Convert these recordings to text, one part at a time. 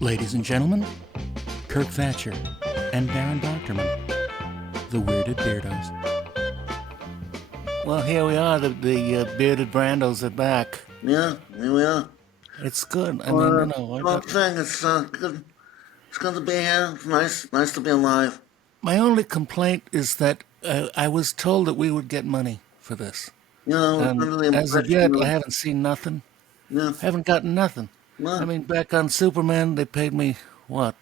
Ladies and gentlemen, Kirk Thatcher and Darren Doctorman, the Weirded Beardos. Well, here we are. The bearded Brandos are back. Yeah, here we are. It's good. I Well, mean, one thing, it's good. It's good to be here. It's nice to be alive. my only complaint is that I was told that we would get money for this. You know, it's And under the as of impression yet, I that, haven't seen nothing. yeah, Haven't gotten nothing. I no, mean, back on Superman, they paid me, what?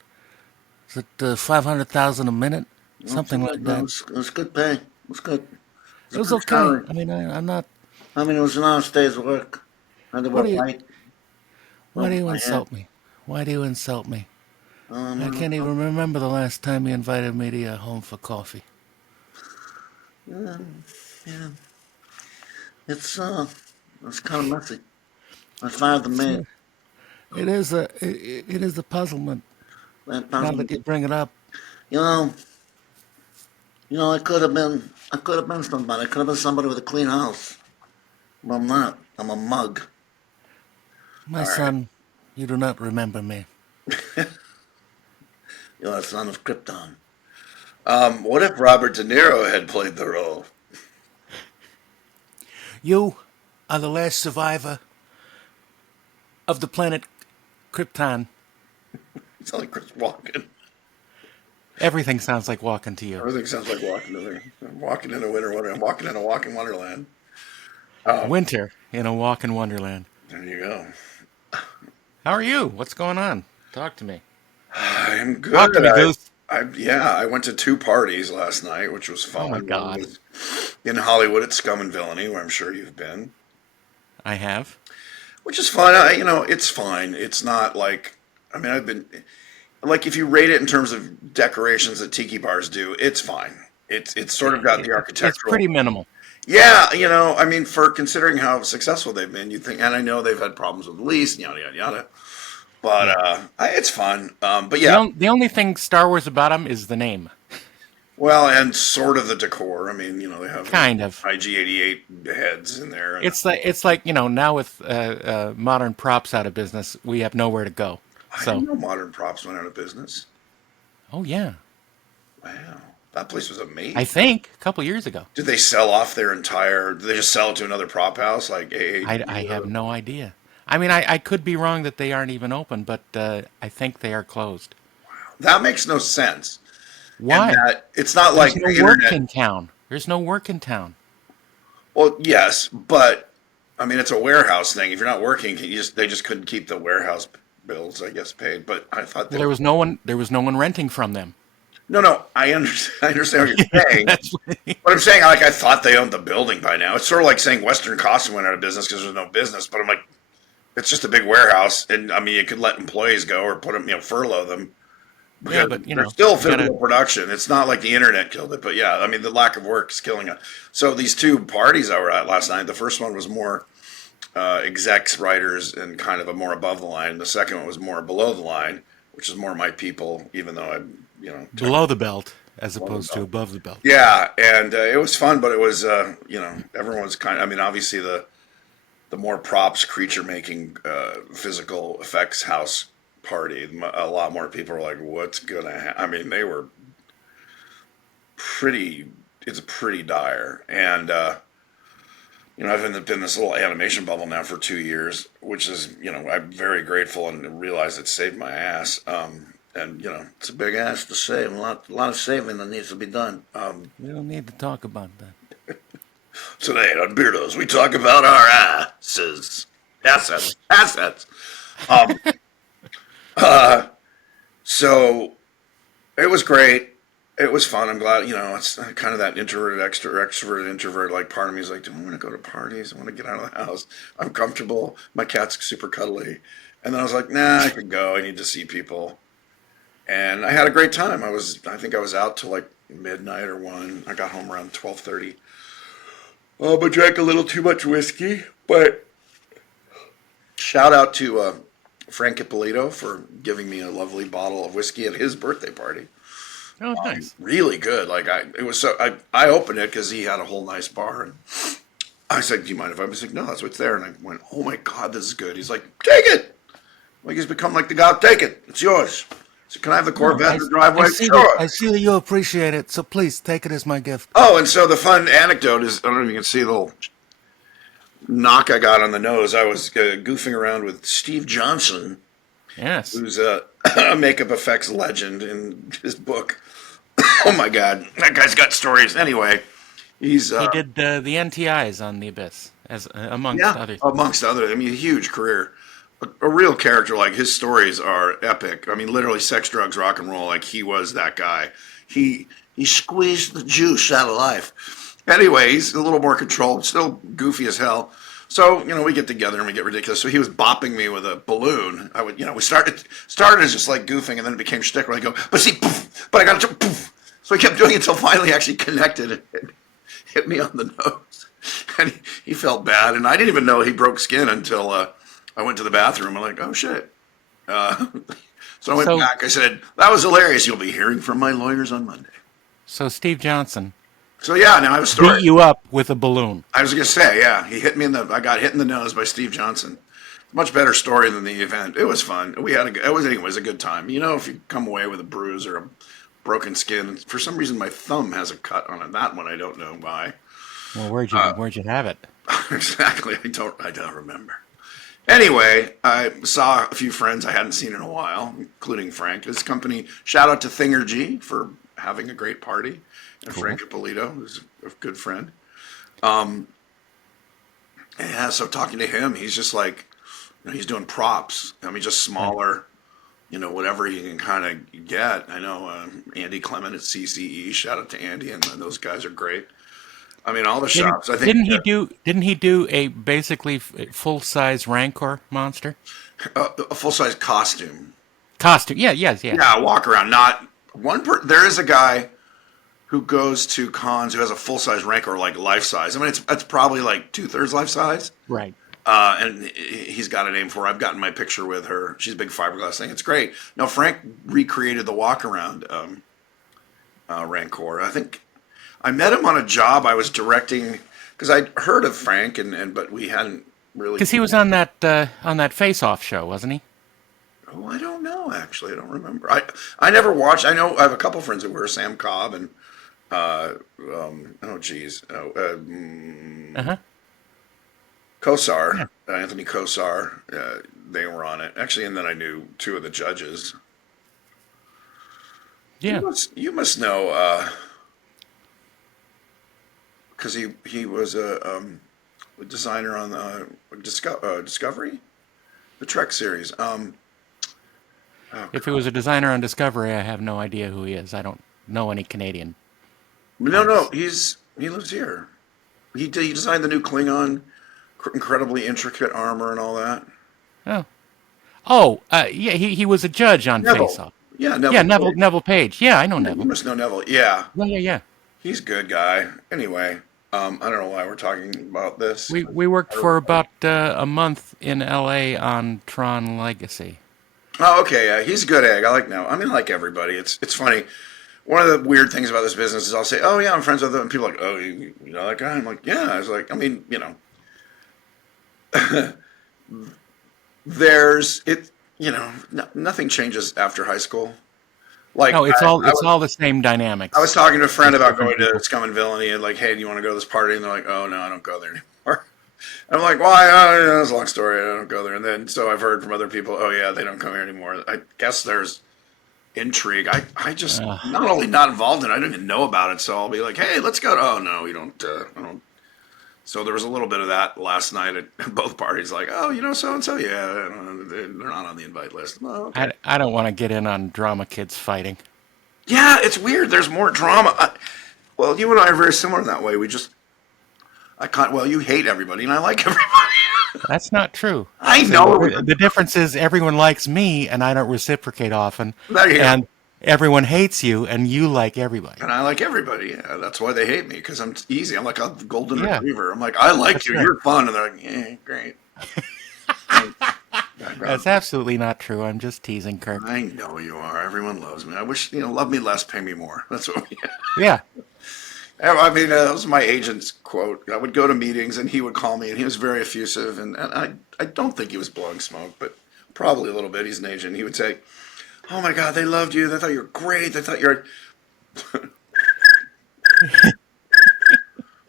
Is it $500,000 a minute? Something like that. it was good pay. It was good. It was It a was good okay. salary. I mean, I'm not. I mean, it was an honest day's work. I had to What work do you? light Why do over you my head. insult me? Why do you insult me? I Um, can't even remember the last time you invited me to your home for coffee. yeah, yeah. It's it's kind of messy. I fired the maid. So it is a puzzlement. That Now puzzle. that you bring it up, You know, I could have been somebody. I could have been somebody with a clean house. But I'm not. I'm a mug. my All right. son, you do not remember me. You're a son of Krypton. What if Robert De Niro had played the role? You are the last survivor of the planet Krypton. It's like Chris Walken. Everything sounds like walking to you. Everything sounds like walking to me. I'm walking in a winter wonderland. I'm walking in a walking wonderland. Winter in a walk in Wonderland. There you go. How are you? What's going on? Talk to me. I'm good. Talk to me, Goose. I went to two parties last night, which was Oh fun. my One God. was in Hollywood at Scum and Villainy, where I'm sure you've been, I have. which is fun. It's fine. It's not like, I've been, like, if you rate it in terms of decorations that tiki bars do, it's fine. It's sort of got the It's architectural. pretty minimal. Yeah, for considering how successful they've been, you think, and I know they've had problems with the lease, and yada yada yada. But Yeah. it's fun. But The, yeah, the only thing Star Wars about them is the name. well, and sort of the decor. They have Kind of. IG-88 heads in there. And It's like now with modern props out of business, we have nowhere to go. I So, didn't know modern props went out of business. oh yeah, Wow, that place was I amazing. think a couple years ago. Did they sell off their entire? Did they just sell it to another prop house like I AAG? have no idea. I mean, I could be wrong that they aren't even open, but I think they are closed. That makes no sense. And Why? that it's not There's like no the work internet. in town. There's no work in town. Well, yes, but it's a warehouse thing. If you're not working, they just couldn't keep the warehouse bills, I guess, paid. But I thought Well, they. there was no one. There was no one renting from them. No, I understand. I understand what you're saying. That's what, But I'm saying, like, I thought they owned the building by now. It's sort of like saying Western Costume went out of business because there's no business. But I'm like, it's just a big warehouse, and you could let employees go or put them, furlough them yeah, because but there's still you gotta. physical production. It's not like the internet killed it, but yeah, the lack of work is killing it. So these two parties I were at last night, the first one was more execs, writers, and kind of a more above the line. The second one was more below the line, which is more my people, even though I'm, Below the belt as below the opposed to belt. above the belt. Yeah, and it was fun, but it was, everyone was kind of, obviously the more props, creature making, physical effects house party, a lot more people were like, what's gonna happen? They were pretty, it's pretty dire. And, I've been in this little animation bubble now for 2 years, which is, I'm very grateful and realize it saved my ass. And, It's a big ass to save. A lot of saving that needs to be done. We don't need to talk about that. today on Beardos, we talk about our assets. Um, so it was great. It was fun. I'm glad, it's kind of that introverted, extroverted, introvert. Like part of me is like, do I want to go to parties? I want to get out of the house. I'm comfortable. My cat's super cuddly. And then I was like, nah, I could go. I need to see people. And I had a great time. I think I was out till like midnight or 1. I got home around 12:30. I drank a little too much whiskey. But shout out to Frank Ippolito for giving me a lovely bottle of whiskey at his birthday party. Oh, nice. Really good. I opened it because he had a whole nice bar, and I said, "Do you mind if I?" was like, "No, that's what's there." And I went, "Oh my God, this is good." He's like, "Take it." Like he's become like the guy. Take it. It's yours. So can I have the No, Corvette in the driveway? Sure. I see that you appreciate it, so please take it as my gift. Oh, and so the fun anecdote is, I don't know if you can see the little knock I got on the nose. I was goofing around with Steve Johnson, Yes. who's a makeup effects legend in his book. Oh my God, that guy's got stories. Anyway, he's He did the NTIs on The Abyss, as amongst yeah, others. amongst other. I mean, a huge career. A real character. Like his stories are epic. I mean, literally, sex, drugs, rock and roll. Like he was that guy. He squeezed the juice out of life. Anyway, he's a little more controlled, still goofy as hell. So we get together and we get ridiculous. So he was bopping me with a balloon. We started as just like goofing, and then it became shtick. Where I go, but see, poof, but I got to poof. So he kept doing it until finally actually connected and hit me on the nose, and he felt bad. And I didn't even know he broke skin until I went to the bathroom. I'm like, oh shit. So I went back. I said, that was hilarious. You'll be hearing from my lawyers on Monday. So Steve Johnson So yeah, now I have a story. beat you up with a balloon. I was gonna say, yeah, he hit me I got hit in the nose by Steve Johnson. Much better story than the event. It was fun. It was anyways a good time. If you come away with a bruise or a broken skin, for some reason my thumb has a cut on it. That one I don't know why. Well, where'd you have it? Exactly. I don't remember. Anyway, I saw a few friends I hadn't seen in a while, including Frank. His company, shout out to Thingergy for having a great party. And Cool. Frank Ippolito, who's a good friend. Yeah, so talking to him, he's just like, he's doing props. I mean, just smaller, whatever he can kind of get. I know Andy Clement at CCE, shout out to Andy, and those guys are great. I mean, all the shops. I think Didn't he do a basically full size Rancor monster a full size costume. costume? Yeah, yes, yeah. Yeah, walk around. Not one. There is a guy who goes to cons who has a full size Rancor, like life size. I mean, it's probably like 2/3 life size. Right. And he's got a name for her. I've gotten my picture with her. She's a big fiberglass thing. It's great. No, Frank recreated the walk around Rancor. I think I met him on a job I was directing because I'd heard of Frank, but we hadn't really. Because he was on that Face Off show, wasn't he? Oh, I don't know. Actually, I don't remember. I never watched. I know I have a couple friends who were Sam Cobb and oh geez, Kosar, Anthony Kosar. They were on it actually, and then I knew two of the judges. Yeah. You must know because he was a designer on Discovery, the Trek series. If he was a designer on Discovery, I have no idea who he is. I don't know any Canadian. No, he lives here. He designed the new Klingon, incredibly intricate armor and all that. Yeah, he was a judge on Neville. Face Off. Yeah, Neville. Yeah, Neville Page. Yeah, I know You Neville. must know Neville. Yeah, Yeah. he's a good guy. Anyway, I don't know why we're talking about this. We worked for about a month in L.A. on Tron Legacy. Oh, okay. Yeah, he's a good egg. I like Neville. I mean, I like everybody. It's funny. One of the weird things about this business is I'll say, "Oh yeah, I'm friends with him," and people are like, "Oh, you know that guy?" I'm like, "Yeah." I was like, I mean, there's it. Nothing changes after high school. Like, No, it's all the same dynamics. I was talking to a friend about going to Scum and Villainy and like, hey, do you want to go to this party? And they're like, oh no, I don't go there anymore. And I'm like, why? Oh, it's a long story. I don't go there. And then so I've heard from other people, oh yeah, they don't come here anymore. I guess there's intrigue. I just not only not involved in it, I don't even know about it. So I'll be like, hey, let's go. Oh no, we don't. I don't. So there was a little bit of that last night at both parties. Like, oh, so and so, yeah, they're not on the invite list. Oh, okay. I don't want to get in on drama kids fighting. Yeah, it's weird. There's more drama. Well, you and I are very similar in that way. You hate everybody, and I like everybody. That's not true. I know. The difference is everyone likes me, and I don't reciprocate often. There you go. And everyone hates you, and you like everybody. And I like everybody. Yeah, that's why they hate me, because I'm easy. I'm like a golden Yeah. retriever. I'm like, I like That's you. right. You're fun. And they're like, yeah, great. That's absolutely not true. I'm just teasing, Kirk. I know you are. Everyone loves me. I wish, love me less, pay me more. That's what we Yeah. I mean, that was my agent's quote. I would go to meetings, and he would call me, and he was very effusive. And I don't think he was blowing smoke, but probably a little bit. He's an agent. He would say, "Oh my God, they loved you. They thought you were great. They thought you're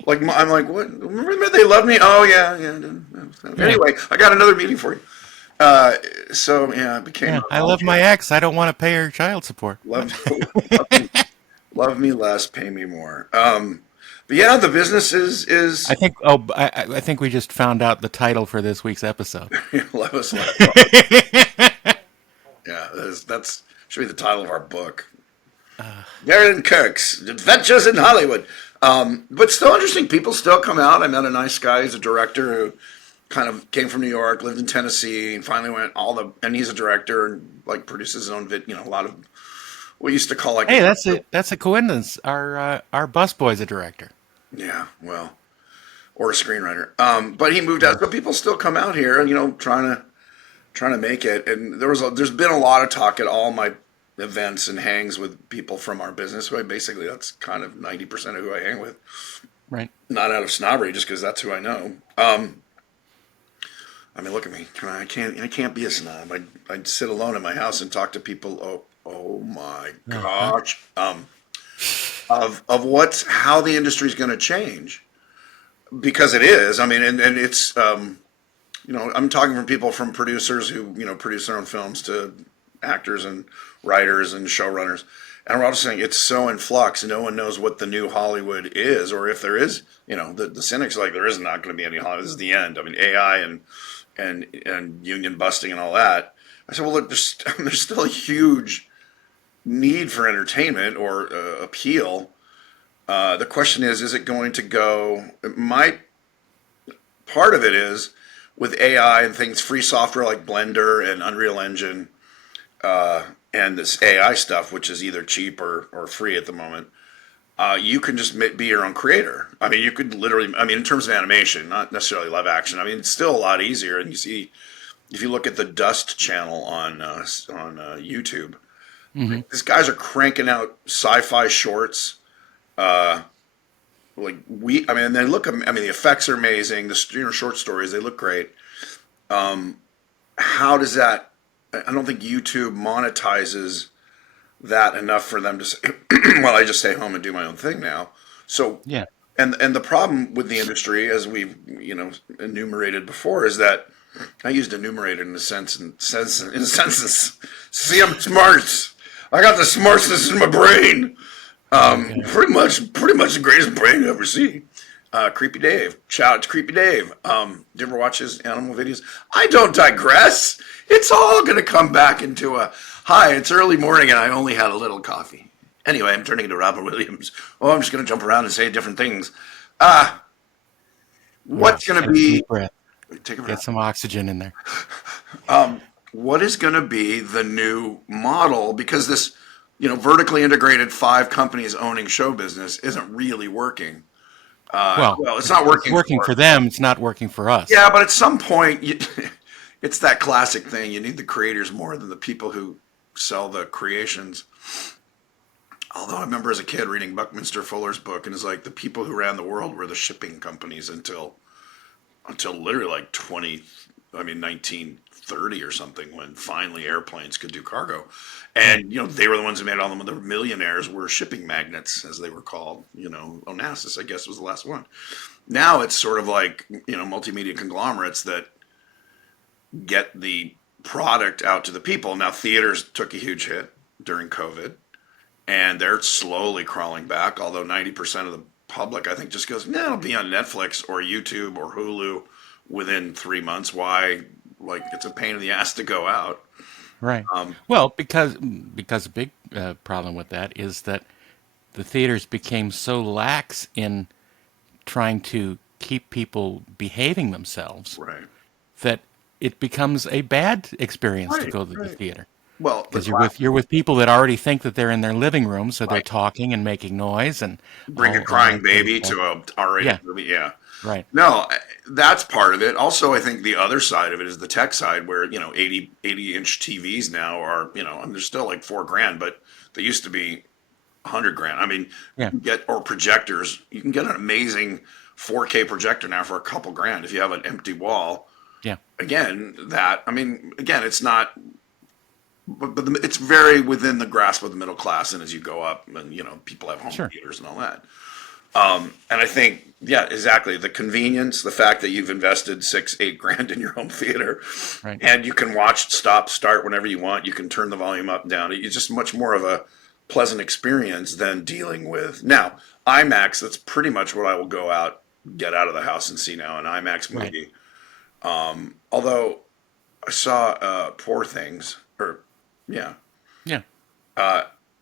like." I'm like, "What? Remember they loved me? Oh yeah, yeah." Yeah. Anyway, I got another meeting for you. So yeah, it became Yeah. a I love my ex. I don't want to pay her child support. love, love me less, pay me more. But yeah, the business is I think. Oh, I think we just found out the title for this week's episode. love us less. Yeah, that's should be the title of our book. Darren Kirk's Adventures in Hollywood. But still interesting. People still come out. I met a nice guy. He's a director who kind of came from New York, lived in Tennessee, and finally went and he's a director and like produces his own a lot of what we used to call like. Hey, that's a coincidence. Our busboy's a director. Yeah, well, or a screenwriter. But he moved out, so people still come out here and trying to make it. And there's been a lot of talk at all my events and hangs with people from our business. Who basically that's kind of 90% of who I hang with. Right. Not out of snobbery, just because that's who I know. I mean, look at me. I can't be a snob. I'd sit alone in my house and talk to people. Oh my gosh. Of how the industry is going to change, because it is. I mean, and it's I'm talking from people, from producers who produce their own films, to actors and writers and showrunners, and we're all just saying it's so in flux. No one knows what the new Hollywood is, or if there is. The cynics are like, there is not going to be any Hollywood. This is the end. I mean, AI and union busting and all that. I said, well, look, there's still a huge need for entertainment or appeal. The question is it going to go? Part of it is with AI and things, free software like Blender and Unreal Engine, and this AI stuff, which is either cheap or free at the moment. You can just be your own creator. I mean, you could literally, in terms of animation, not necessarily live action. I mean, it's still a lot easier. And you see, if you look at the Dust channel on YouTube, these guys are cranking out sci-fi shorts. They look. The effects are amazing. The short stories, they look great. How does that? I don't think YouTube monetizes that enough for them to say, well, I just stay home and do my own thing now. So Yeah. and the problem with the industry, as we've enumerated before, is that I used enumerated in a sense. See, I'm smart. I got the smartness in my brain. Pretty much the greatest brain you ever see. Creepy Dave. Shout out to Creepy Dave. Do you ever watch his animal videos? I don't digress. It's all going to come back into hi, it's early morning and I only had a little coffee. Anyway, I'm turning into Robert Williams. Oh, I'm just going to jump around and say different things. What's going to be... Deep breath. Take a breath. Get some oxygen in there. What is going to be the new model? Because this, vertically integrated 5 companies owning show business isn't really working. Well, it's not working. It's working for them. It's not working for us. Yeah, but at some point, it's that classic thing. You need the creators more than the people who sell the creations. Although I remember as a kid reading Buckminster Fuller's book, and it's like the people who ran the world were the shipping companies until literally like 1930 or something, when finally airplanes could do cargo. And, they were the ones who made all the millionaires were shipping magnates, as they were called. Onassis, I guess, was the last one. Now it's sort of like, multimedia conglomerates that get the product out to the people. Now, theaters took a huge hit during COVID, and they're slowly crawling back, although 90% of the public, I think, just goes, it'll be on Netflix or YouTube or Hulu within 3 months. Why? Like, it's a pain in the ass to go out. Right. Well, because a big problem with that is that the theaters became so lax in trying to keep people behaving themselves, Right. that it becomes a bad experience to go to the theater. Well, Because you're with people that already think that they're in their living room, so they're Right. talking and making noise and bring a all crying that baby kind of to stuff. a R-rated Yeah. movie. Yeah. Right. No, that's part of it. Also, I think the other side of it is the tech side, where 80-inch TVs now are they're still like $4,000, but they used to be $100,000. I mean, Yeah. or projectors. You can get an amazing 4K projector now for a couple grand if you have an empty wall. Yeah, Again, that I mean, again, it's not, but it's very within the grasp of the middle class, and as you go up, and people have home sure. theaters and all that. And I think, yeah, exactly. The convenience, the fact that you've invested 6, 8 grand in your home theater, Right. and you can watch, stop, start whenever you want. You can turn the volume up and down. It's just much more of a pleasant experience than dealing with now IMAX. That's pretty much what I will go out, get out of the house and see now, an IMAX Right. movie. Although I saw Poor Things, or yeah, Yeah.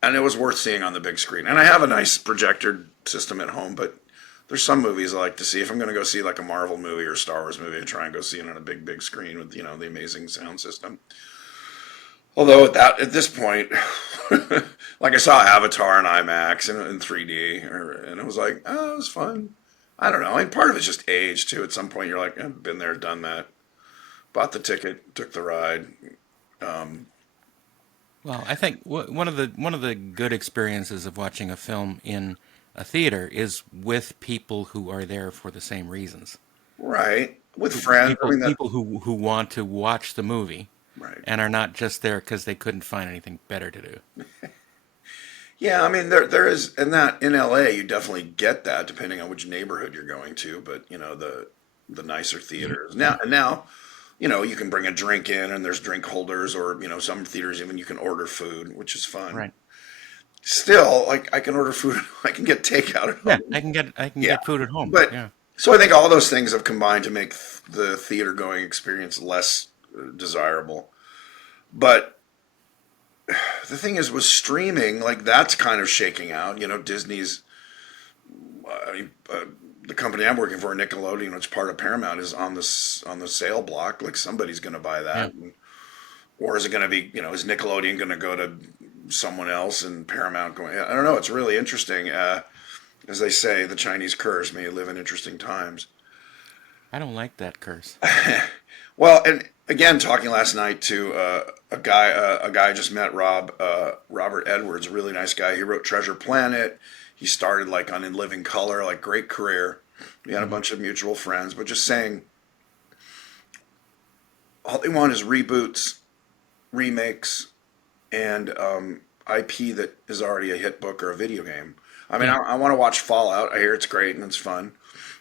and it was worth seeing on the big screen. And I have a nice projector system at home, but there's some movies I like to see. If I'm going to go see like a Marvel movie or a Star Wars movie, I try and go see it on a big screen with the amazing sound system. Although at this point, like I saw Avatar in IMAX and in 3D, and it was like, oh, it was fun. I don't know. And part of it's just age too. At some point, you're like, I've been there, done that. Bought the ticket, took the ride. Well, I think one of the good experiences of watching a film in a theater is with people who are there for the same reasons. Right, with friends. I People mean that. people who want to watch the movie Right. and are not just there because they couldn't find anything better to do. Yeah, I mean there is, and that in LA you definitely get that depending on which neighborhood you're going to, but the nicer theaters now you can bring a drink in and there's drink holders, or some theaters even you can order food, which is fun. Right. Still, like I can order food, I can get takeout at Yeah, home. I can Yeah, get food at home. but Yeah. so I think all those things have combined to make the theater going experience less desirable. But the thing is, with streaming, like that's kind of shaking out. Disney's, I mean, the company I'm working for, Nickelodeon, which part of Paramount, is on the sale block. Like somebody's going to buy Yeah. that, or is it going to be, is Nickelodeon going to go to someone else and Paramount going? I don't know. It's really interesting. As they say, the Chinese curse, may you live in interesting times. I don't like that curse. Well, and again, talking last night to a guy I just met, Robert Edwards, a really nice guy. He wrote Treasure Planet. He started like on In Living Color, like great career. We had a bunch of mutual friends, but just saying, all they want is reboots, remakes, and IP that is already a hit book or a video game. I mean, Yeah. I want to watch Fallout. I hear it's great and it's fun.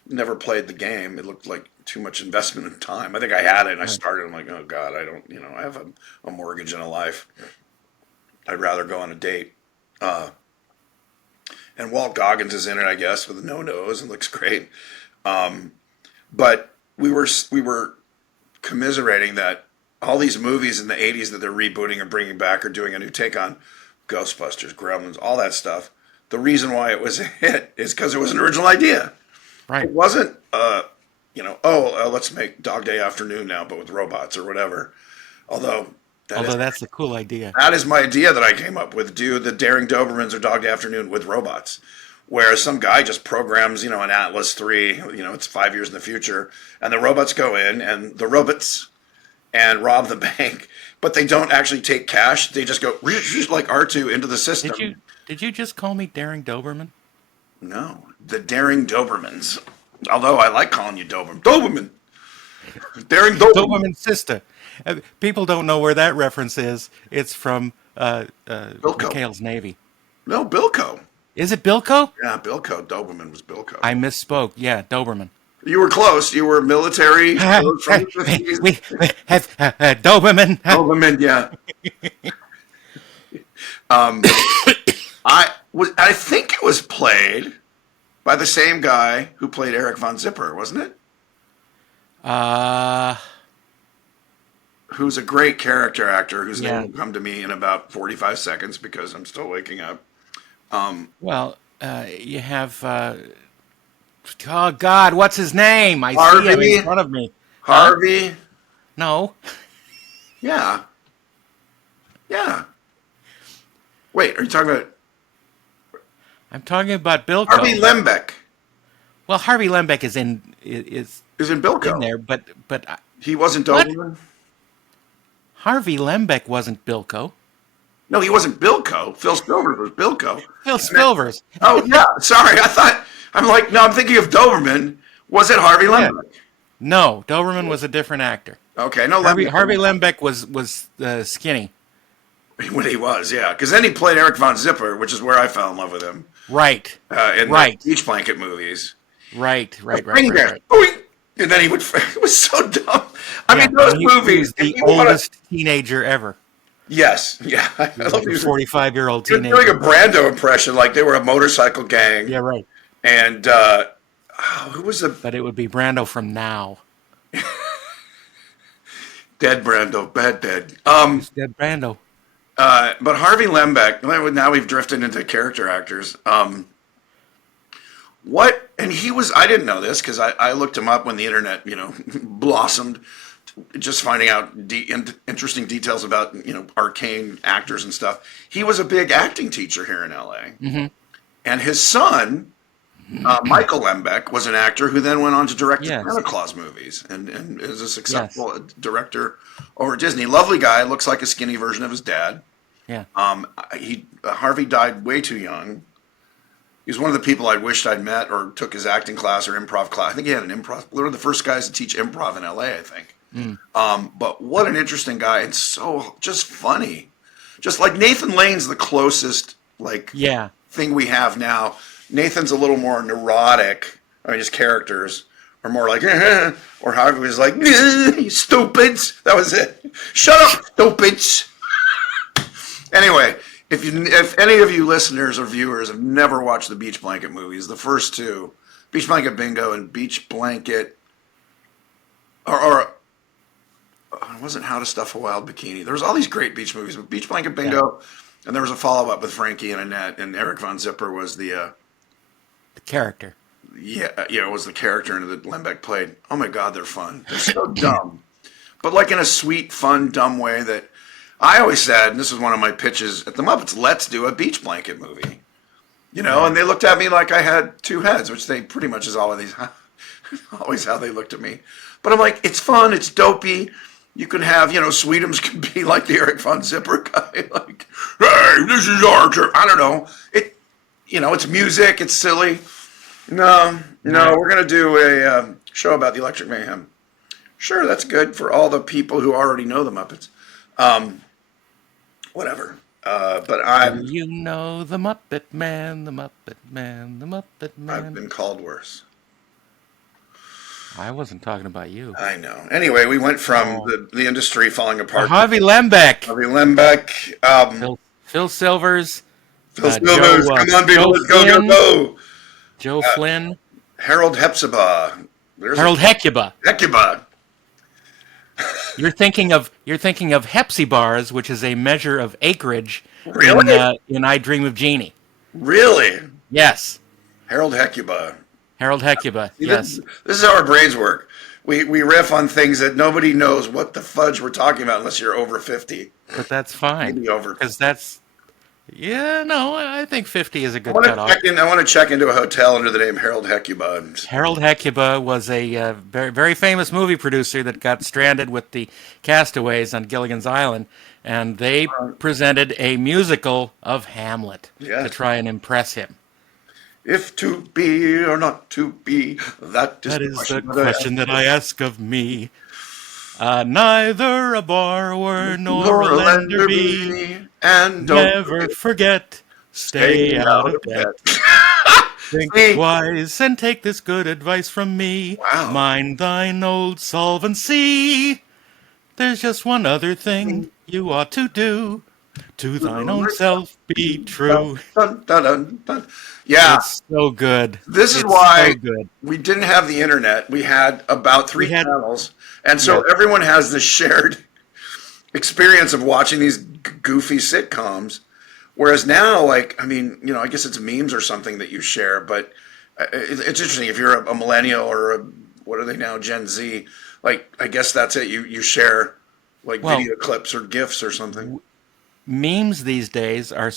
Never played the game. It looked like too much investment in time. I think I had it and I Right. started. I'm like, oh God, I don't. I have a mortgage and a life. I'd rather go on a date. Uh, and Walt Goggins is in it, I guess, with no nose and looks great. But we were commiserating that all these movies in the 80s that they're rebooting or bringing back or doing a new take on, Ghostbusters, Gremlins, all that stuff. The reason why it was a hit is because it was an original idea. Right. It wasn't, let's make Dog Day Afternoon now, but with robots or whatever. Although that is Although that's a cool idea. that is my idea that I came up with. Do the Daring Dobermans or Dog Day Afternoon with robots. Whereas some guy just programs, an Atlas 3, it's 5 years in the future, and the robots go in and the robots and rob the bank, but they don't actually take cash. They just go like R2 into the Did you system. did you just call me Daring Doberman? No, the Daring Dobermans. Although I like calling you Doberman. Doberman! Daring Doberman. Doberman sister. People don't know where that reference is. It's from Bilko. McHale's Navy. No, Bilko. Is it Bilko? Yeah, Bilko. Doberman was Bilko. I misspoke. Yeah, Doberman. You were close. You were military from the 50s. We have Doberman. Doberman, yeah. I think it was played by the same guy who played Eric von Zipper, wasn't it? Uh, Who's a great character actor whose name yeah. will come to me in about 45 seconds because I'm still waking up. Well, you have. Oh God, what's his name? I see him Harvey. in front of me. Huh? Harvey. No. Yeah. Yeah. Wait, are you talking about I'm talking about Bilko. Harvey Lembeck? Well, Harvey Lembeck is Is in in Bilko. there, but He wasn't What? Doberman? Harvey Lembeck wasn't Bilko. No, he wasn't Bilko. Phil Spilvers was Bilko. Phil Spilvers. Oh, yeah. Sorry. I'm thinking of Doberman. Was it Harvey Yeah. Lembeck? No, Doberman was a different actor. Okay, no, Harvey Lembeck was skinny. when he was, yeah, because then he played Eric Von Zipper, which is where I fell in love with him Right, in the right, Beach Blanket movies. right, A right, right, right, finger, right. boing, and then he would. It was so dumb. I Yeah, mean, those and he movies. was If the you want to, oldest teenager ever. yes, yeah, He I was love like a music. 45-year-old He was doing a teenager. Brando impression, like they were a motorcycle gang, Yeah, right. and who was the But it would be Brando from now. dead Brando? Bad dead. Who's dead Brando? But Harvey Lembeck. Now we've drifted into character actors. What? And he was. I didn't know this because I looked him up when the internet, blossomed. Just finding out interesting details about arcane actors and stuff. He was a big acting teacher here in L.A. Hmm. And his son, Michael Lembeck, was an actor who then went on to direct the Yes, Santa Claus movies and is a yes, successful director over Disney. Lovely guy, looks like a skinny version of his dad. yeah. Harvey died way too young. He was one of the people I wished I'd met or took his acting class or improv class. I think he had an improv. One of the first guys to teach improv in LA, I think. Mm. But what an interesting guy and so just funny. Just like Nathan Lane's the closest Yeah. thing we have now. Nathan's a little more neurotic. I mean, his characters are more like, or Harvey was like, you stupids. That was it. Shut up, stupids. Anyway, if any of you listeners or viewers have never watched the Beach Blanket movies, the first two, Beach Blanket Bingo and Beach Blanket, or it wasn't How to Stuff a Wild Bikini. There was all these great beach movies, but Beach Blanket Yeah. Bingo, and there was a follow up with Frankie and Annette, and Eric Von Zipper was the The character. was the character that Lembeck played. Oh my God, they're fun. They're so dumb, but like in a sweet, fun, dumb way that I always said. And this is one of my pitches at the Muppets. Let's do a Beach Blanket movie. Right. And they looked at me like I had two heads, which they pretty much is always how they looked at me. But I'm like, it's fun, it's dopey. You can have, Sweetums could be like the Eric Von Zipper guy, like, hey, this is our turn. I don't know. It's music, it's silly. No, Right. we're gonna do a show about the Electric Mayhem. Sure, that's good for all the people who already know the Muppets. Whatever. But Do you know the Muppet Man, the Muppet Man, the Muppet I've Man? been called worse. I wasn't talking about you. I know. Anyway, we went from Oh. the industry falling apart. Harvey Lembeck, Harvey Lembeck, Phil Silvers, Phil Joe Silvers, come on, people, Joe let's go, go, Flynn, go. Joe Flynn, Harold Hepzibah. There's Harold Hecuba. Hecuba. You're thinking of hepsibars, which is a measure of acreage Really? in I Dream of Jeannie. Really? Yes, Harold Hecuba. Harold Hecuba. See, Yes, this is how our brains work. We riff on things that nobody knows what the fudge we're talking about unless you're over 50. but that's fine Maybe over. because that's no. I think 50 is a I good want to cutoff. check in. I want to check into a hotel under the name Harold Hecuba. Harold Hecuba was a very, very famous movie producer that got stranded with the castaways on Gilligan's Island, and they presented a musical of Hamlet Yeah. to try and impress him. If to be or not to be, that is That the is the question. question that I ask of me. Neither a borrower nor Nor a a lender lender be. be, and don't Never forget, stay out of debt. debt. Think See? twice and take this good advice from me. Wow. Mind thine old solvency. There's just one other thing you ought to do. To thine own self be true. Dun, dun, dun, dun. Yeah, It's so good. this is It's why so good. we didn't have the internet. We had about three We had channels, and so yeah. everyone has this shared experience of watching these goofy sitcoms. Whereas now, I guess it's memes or something that you share, but it's interesting if you're a millennial or what are they now, Gen Z? I guess that's it. You share Well, video clips or GIFs or something. memes these days are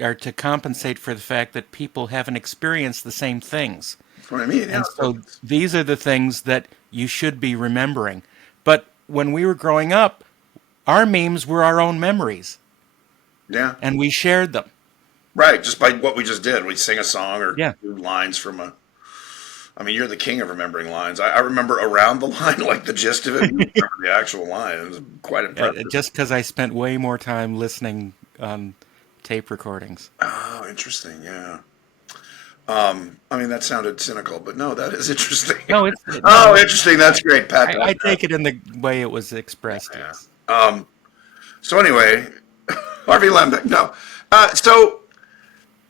are to compensate for the fact that people haven't experienced the same things. That's what I mean. Yeah. And so these are the things that you should be remembering. But when we were growing up, our memes were our own memories, Yeah. and we shared them. Right. Just by what we just did. We sing a song or Yeah. do lines from I mean, you're the king of remembering lines. I remember around the line, like the gist of it. You remember the actual line. It was quite impressive. Just because I spent way more time listening on tape recordings. Oh, interesting. Yeah. I mean, that sounded cynical, but no, that is interesting. No, Oh, interesting. That's great, Pat. I take it in the way it was expressed. Yeah. Yes. So anyway, Harvey Lembeck. No. So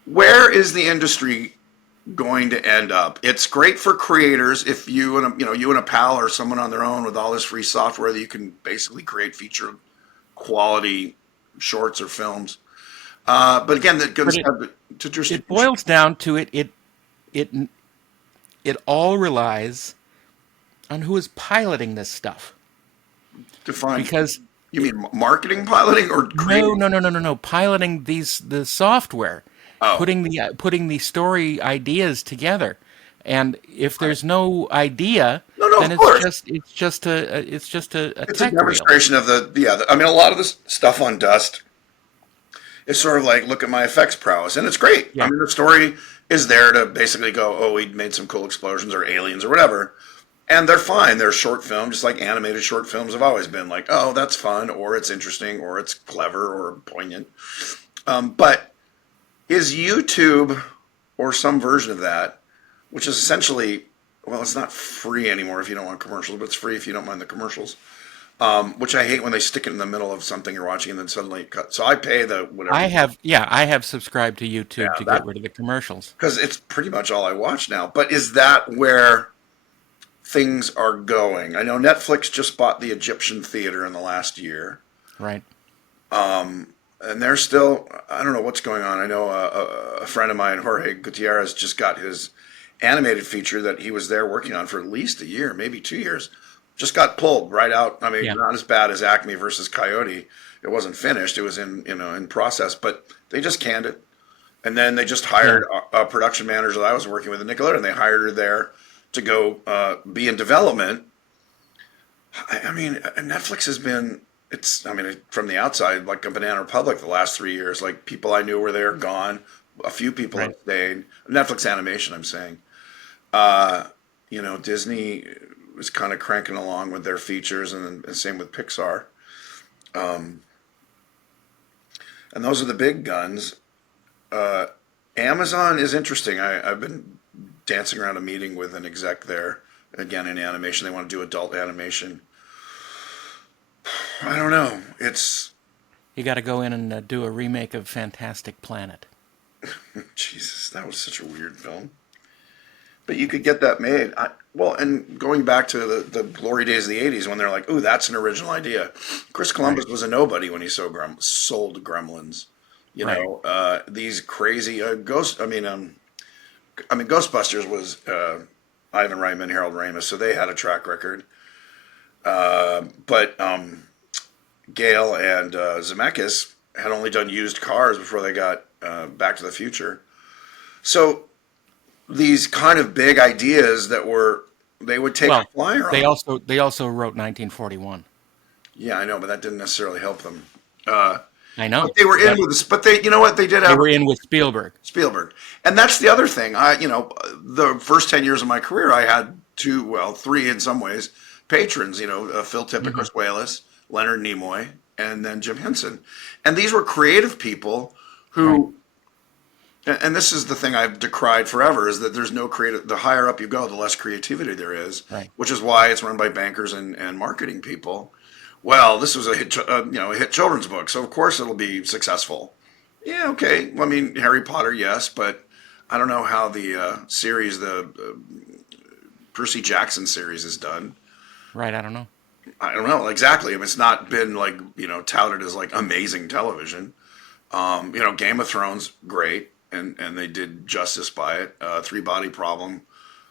where is the industry going to end up? It's great for creators if you and a pal or someone on their own with all this free software that you can basically create feature quality shorts or films. But again, that But comes it down to it distribution. boils down to it it all relies on who is piloting this stuff. Define. Because You mean marketing piloting or no, creating? no, no, no, no, no. Piloting the software, Oh, putting the story ideas together, and if right. there's no idea, No, no, then of course. it's just a It's a tech reel. demonstration of I mean, a lot of this stuff on Dust is sort of like, look at my effects prowess. And it's great. I Yeah, mean, the story is there to basically go, oh, we made some cool explosions or aliens or whatever. And they're fine. They're short film, just like animated short films have always been like, oh, that's fun, or it's interesting, or it's clever, or poignant. But is YouTube or some version of that, which is essentially, well, it's not free anymore if you don't want commercials, but it's free if you don't mind the commercials. Which I hate when they stick it in the middle of something you're watching and then suddenly it cuts. So I pay the whatever. I have subscribed to YouTube Yeah, to get that rid of the commercials. because it's pretty much all I watch now. But is that where things are going? I know Netflix just bought the Egyptian theater in the last year, Right. and they're still. I don't know what's going on. I know a friend of mine, Jorge Gutierrez, just got his animated feature that he was there working on for at least a year, maybe 2 years. Just got pulled right out. I mean, Yeah. not as bad as Acme versus Coyote. It wasn't finished. It was in process, but they just canned it. And then they just Yeah. hired a production manager that I was working with in Nickelodeon. They hired her there to go be in development. I mean, Netflix has been. It's. I mean, from the outside, like a Banana Republic, the last 3 years. Like people I knew were there, gone. A few people have Right. stayed. Netflix animation, I'm saying. Disney was kind of cranking along with their features, and same with Pixar. And those are the big guns. Uh, Amazon is interesting. I've been dancing around a meeting with an exec there. Again, in animation, they want to do adult animation. I don't know. It's You got to go in and do a remake of Fantastic Planet. Jesus. That was such a weird film. But you could get that made. Well, and going back to the glory days of the '80s when they're like, "Ooh, that's an original idea." Chris Right. Columbus was a nobody when he sold Gremlins. Right. These crazy ghost. I mean, Ghostbusters was Ivan Reitman, Harold Ramis, so they had a track record. But Gale and Zemeckis had only done used cars before they got Back to the Future. So these kind of big ideas they would take a Well, flyer they on. also wrote 1941. Yeah, I know, but that didn't necessarily help them. I But know they were in that with this. But you know what? They did they have were in with Spielberg. Spielberg, and that's the other thing. The first 10 years of my career, I had three in some ways, patrons. Phil Tippett, Hmm. Chris Walas, Leonard Nimoy, and then Jim Henson, and these were creative people Right. who. And this is the thing I've decried forever is that there's no creative. The higher up you go, the less creativity there is, Right. which is why it's run by bankers and marketing people. Well, this was a hit children's book, so of course it'll be successful. Yeah, okay. Well, I mean, Harry Potter, yes, but I don't know how the Percy Jackson series is done. Right. I don't know. I don't know exactly. I mean, it's not been like touted as like amazing television. Game of Thrones, great, and they did justice by it. Three Body Problem.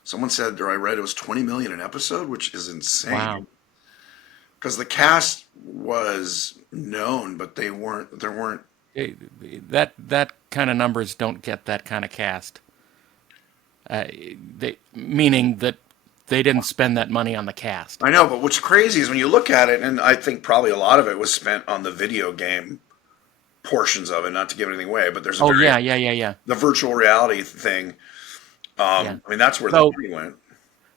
Someone said, or I read, it was 20 million an episode, which is Wow. insane. Because the cast was known, but they weren't. There weren't. Eh, that kind of numbers don't get that kind of cast. Meaning that they didn't spend that money on the cast. I know, but what's crazy is when you look at it, and I think probably a lot of it was spent on the video game portions of it. Not to give anything away, but there's a Oh very yeah, yeah, yeah, yeah, the virtual reality thing. yeah. I mean, that's where the So money went.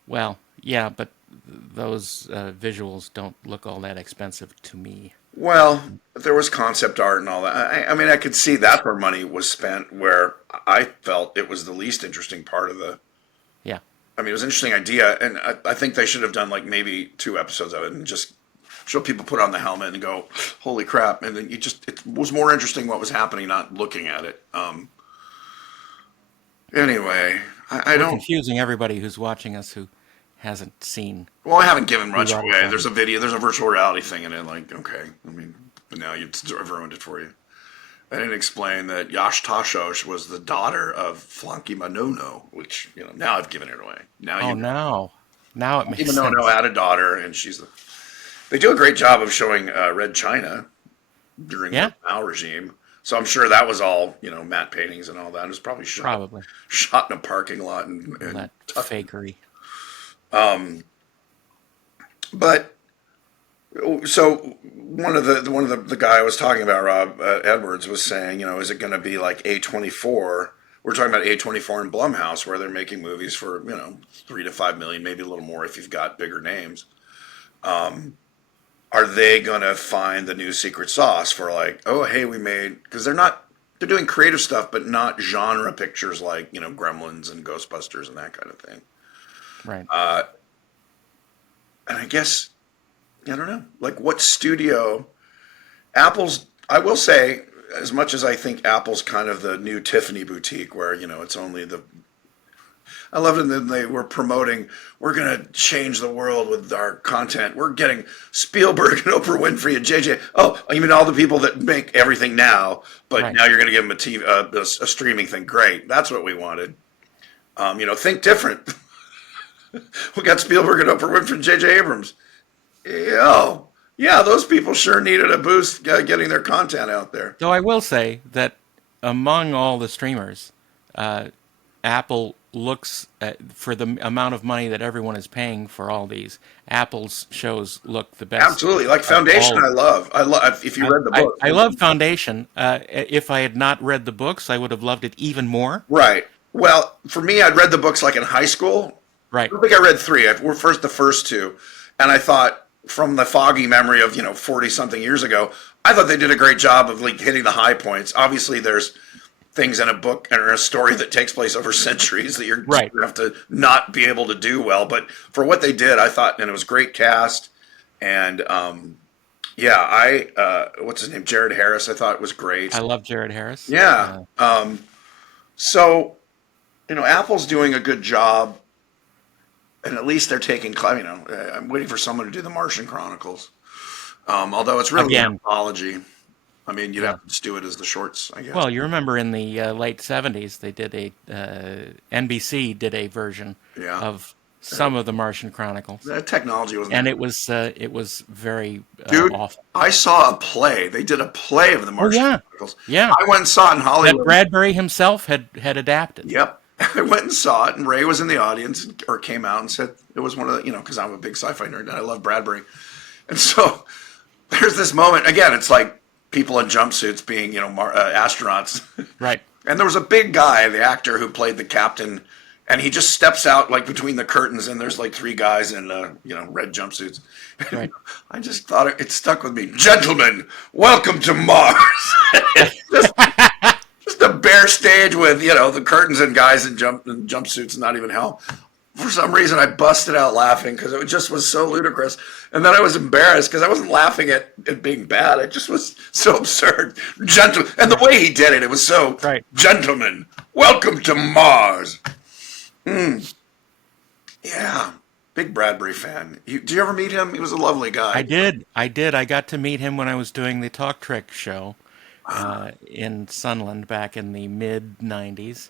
Well, yeah, but those visuals don't look all that expensive to me. Well, there was concept art and all that. I mean, I could see that's where money was spent, where I felt it was the least interesting part of the. Yeah. I mean, it was an interesting idea, and I think they should have done like maybe 2 episodes of it and just show people put on the helmet and go, "Holy crap!" And then it was more interesting what was happening, not looking at it. Anyway, I We're don't. confusing everybody who's watching us who hasn't seen Well, I haven't given much Erotic away. There's Blonde. a video, there's a virtual reality thing in it. Like, okay, I mean, but now I've ruined it for you. I didn't explain that Yash Tashosh was the daughter of Flanky Manono, which now I've given it away. Now Oh, you know. now it Flanky makes Manono sense. had a daughter, and she's the. They do a great job of showing Red China during the Yeah, Mao regime. So I'm sure that was all matte paintings and all that. It was probably probably shot in a parking lot all in that Tucson. fakery. But so one of the guy I was talking about, Rob Edwards, was saying, is it going to be like A24? We're talking about A24 and Blumhouse, where they're making movies for 3 to 5 million, maybe a little more if you've got bigger names. Are they going to find the new secret sauce for like, oh hey, we made, because they're doing creative stuff, but not genre pictures like Gremlins and Ghostbusters and that kind of thing. Right. And I guess I don't know, like what studio Apple's, I will say, as much as I think Apple's kind of the new Tiffany boutique where, it's only the. I love it that they were promoting, we're going to change the world with our content. We're getting Spielberg and Oprah Winfrey and JJ. Oh, you mean all the people that make everything now, but Right. now you're going to give them a streaming thing. Great. That's what we wanted. Think different. We got Spielberg and Oprah Winfrey and JJ Abrams. Oh, yeah, those people sure needed a boost getting their content out there. Though I will say that among all the streamers, Apple looks for the amount of money that everyone is paying for all these. Apple's shows look the best Absolutely. Like of Foundation, all of I them. love. I love if you read the book. I love Foundation. If I had not read the books, I would have loved it even more. Right. Well, for me, I'd read the books like in high school. I Right. don't think I read three. Were first the first two, and I thought from the foggy memory of 40 something years ago, I thought they did a great job of like hitting the high points. Obviously, there's things in a book or a story that takes place over centuries that you're just Right. gonna have to not be able to do well. But for what they did, I thought, and it was great cast, and yeah, what's his name, Jared Harris, I thought was great. I love Jared Harris. Yeah. So Apple's doing a good job, and at least they're taking. I'm waiting for someone to do the Martian Chronicles. Although it's really an Again. anthology. I mean, you'd Yeah. have to just do it as the shorts, I guess. Well, you remember in the late '70s, they did NBC did a version Yeah. of some of the Martian Chronicles, That technology wasn't and that. it was very Dude, awful. I saw a play. They did a play of the Oh Martian yeah, Chronicles. yeah. I went and saw it in That Hollywood. Bradbury himself had adapted. Yep. I went and saw it, and Ray was in the audience, or came out and said it was one of the, because I'm a big sci-fi nerd and I love Bradbury. And so there's this moment, again, it's like people in jumpsuits being, astronauts. Right. And there was a big guy, the actor who played the captain, and he just steps out like between the curtains, and there's like three guys in, red jumpsuits. Right. I just thought it stuck with me. Gentlemen, welcome to Mars. Just a bare stage with the curtains and guys in jumpsuits, not even hell. For some reason, I busted out laughing because it just was so ludicrous, and then I was embarrassed because I wasn't laughing at it being bad. It just was so absurd. And the way he did it, it was so. Right. Gentlemen, welcome to Mars. Yeah, big Bradbury fan. Did you ever meet him? He was a lovely guy. I did. I did. I got to meet him when I was doing the Talk Trick show in Sunland back in the mid '90s,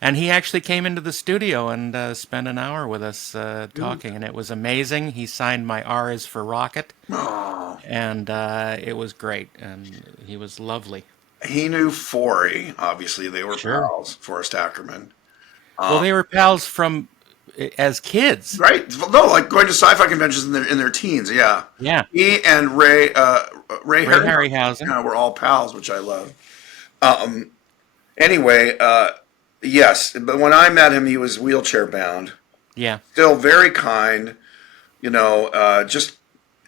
and he actually came into the studio and spent an hour with us talking, and it was amazing. He signed my R is for Rocket, Oh, and it was great, and he was lovely. he knew Forey. Obviously, they were Sure. pals. Forrest Ackerman. Well, they were pals from as kids. Right? No, like going to sci-fi conventions in their teens. Yeah. Yeah. He and Ray Ray Harryhausen. were all pals, which I love. Anyway, yes, but when I met him, he was wheelchair bound. Yeah. Still very kind, just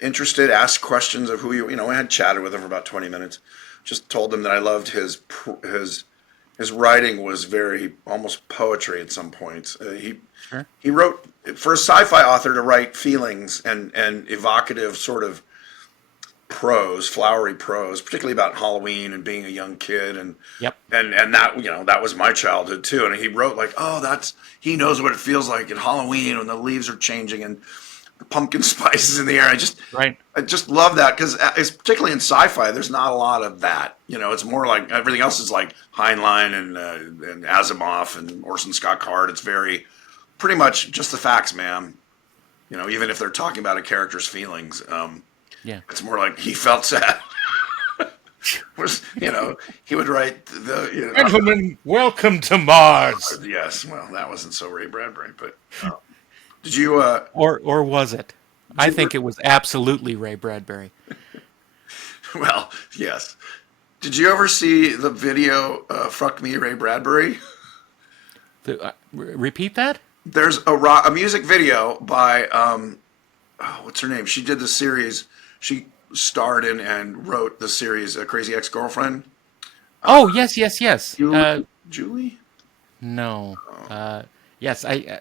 interested, asked questions of who I had chatted with him for about 20 minutes. Just told him that I loved his writing was very almost poetry at some points. Sure. He wrote for a sci-fi author to write feelings and evocative sort of prose, flowery prose, particularly about Halloween and being a young kid and Yep. and that that was my childhood too. And he wrote like, oh, he knows what it feels like at Halloween when the leaves are changing and the pumpkin spice is in the air. Right. I just love that because it's particularly in sci-fi. There's not a lot of that. It's more like everything else is like Heinlein and Asimov and Orson Scott Card. It's very pretty much just the facts, ma'am. Even if they're talking about a character's feelings. Yeah. It's more like he felt sad. He would write Gentlemen, welcome to Mars. yes. Well, that wasn't so Ray Bradbury, but did you? Or was it? I think it was absolutely Ray Bradbury. Well, yes. Did you ever see the video "Fuck Me, Ray Bradbury"? Repeat that? There's a music video by what's her name? She did the series. She starred in and wrote the series Crazy Ex-Girlfriend. Oh, yes, yes, yes. Julie? No. Yes, I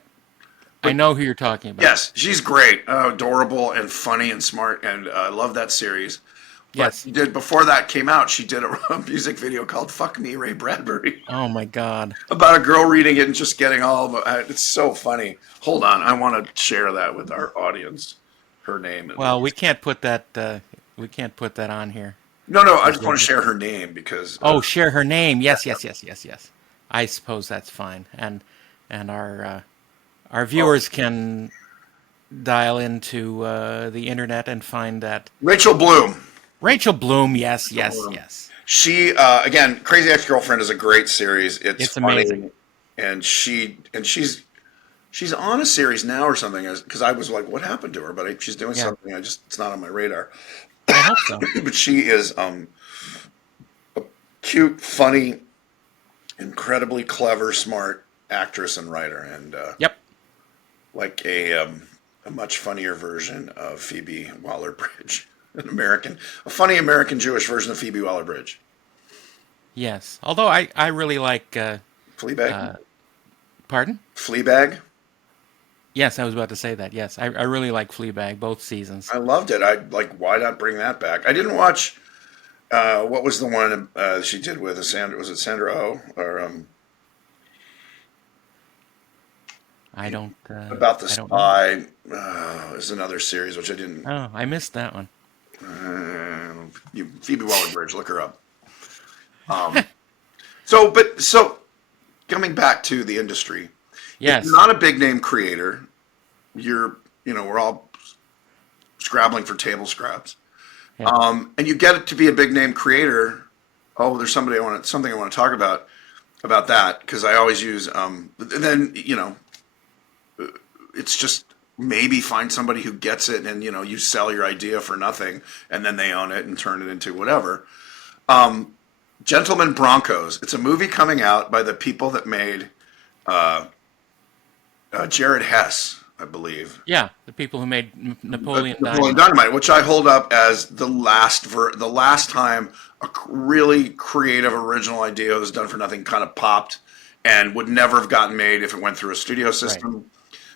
know who you're talking about. Yes, she's great, adorable and funny and smart, and I love that series. But Yes. she did before that came out. She did a music video called "Fuck Me, Ray Bradbury" Oh my God. about a girl reading it and just getting it's so funny. Hold on, I want to share that with our audience. Her name. Well, we can't put that. We can't put that on here. No, I just want to share her name because. Oh, share her name. Yes, yes, yes, yes, yes. I suppose that's fine, and our viewers can dial into the internet and find that Rachel Bloom. Rachel Bloom. Yes, yes, yes. She again, Crazy Ex-Girlfriend is a great series. It's funny, amazing, and she's on a series now or something. Because I was like, what happened to her? But she's doing Yeah. something. It's not on my radar. I hope so. But she is a cute, funny, incredibly clever, smart actress and writer, and Yep. like a much funnier version of Phoebe Waller-Bridge, a funny American Jewish version of Phoebe Waller-Bridge. Yes. Although I really like. Fleabag. Pardon? Fleabag. Yes, I was about to say that. Yes, I really like Fleabag, both seasons. I loved it. I like. Why not bring that back? I didn't watch. What was the one she did with Sandra? Was it Sandra Oh or I don't. about the I don't know. spy? Is another series which I didn't. Oh, I missed that one. Phoebe Waller-Bridge. Look her up. So coming back to the industry. Yes. If you're not a big name creator. We're all scrabbling for table scraps. Yeah. And you get it to be a big name creator. Oh, there's something I want to talk about that because I always use. Then it's just maybe find somebody who gets it, and you sell your idea for nothing, and then they own it and turn it into whatever. Gentlemen Broncos. It's a movie coming out by the people that made Jared Hess, I believe. Yeah, the people who made Napoleon Napoleon Dynamite. Dynamite, which I hold up as the last time a really creative, original idea that was done for nothing kind of popped and would never have gotten made if it went through a studio system. Right.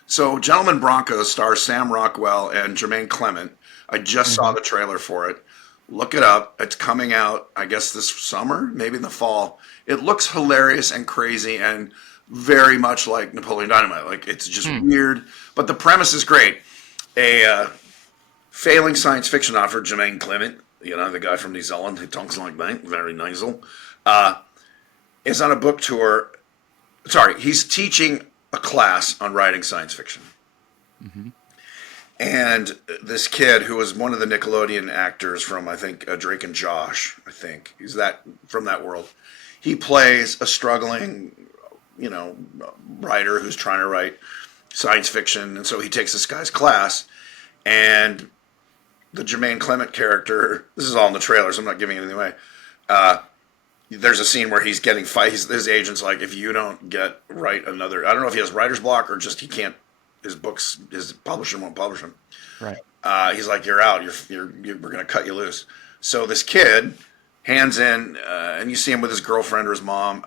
So, Gentlemen Broncos stars Sam Rockwell and Jermaine Clement. I just saw the trailer for it. Look it up. It's coming out, I guess, this summer, maybe in the fall. It looks hilarious and crazy and very much like Napoleon Dynamite. Like, it's just weird, but the premise is great. A failing science fiction author, Jermaine Clement, the guy from New Zealand who talks like that, very nasal, is on a book tour. Sorry, he's teaching a class on writing science fiction. Mm-hmm. And this kid who was one of the Nickelodeon actors from, I think, Drake and Josh, I think. He's from that world. He plays a struggling, writer who's trying to write science fiction. And so he takes this guy's class. And the Jermaine Clement character, this is all in the trailer, so I'm not giving anything away. There's a scene where he's getting fight. His agent's like, if you don't write another, I don't know if he has writer's block or just he can't his books, his publisher won't publish them. Right. He's like, "You're out. We're gonna cut you loose." So this kid hands in, and you see him with his girlfriend or his mom.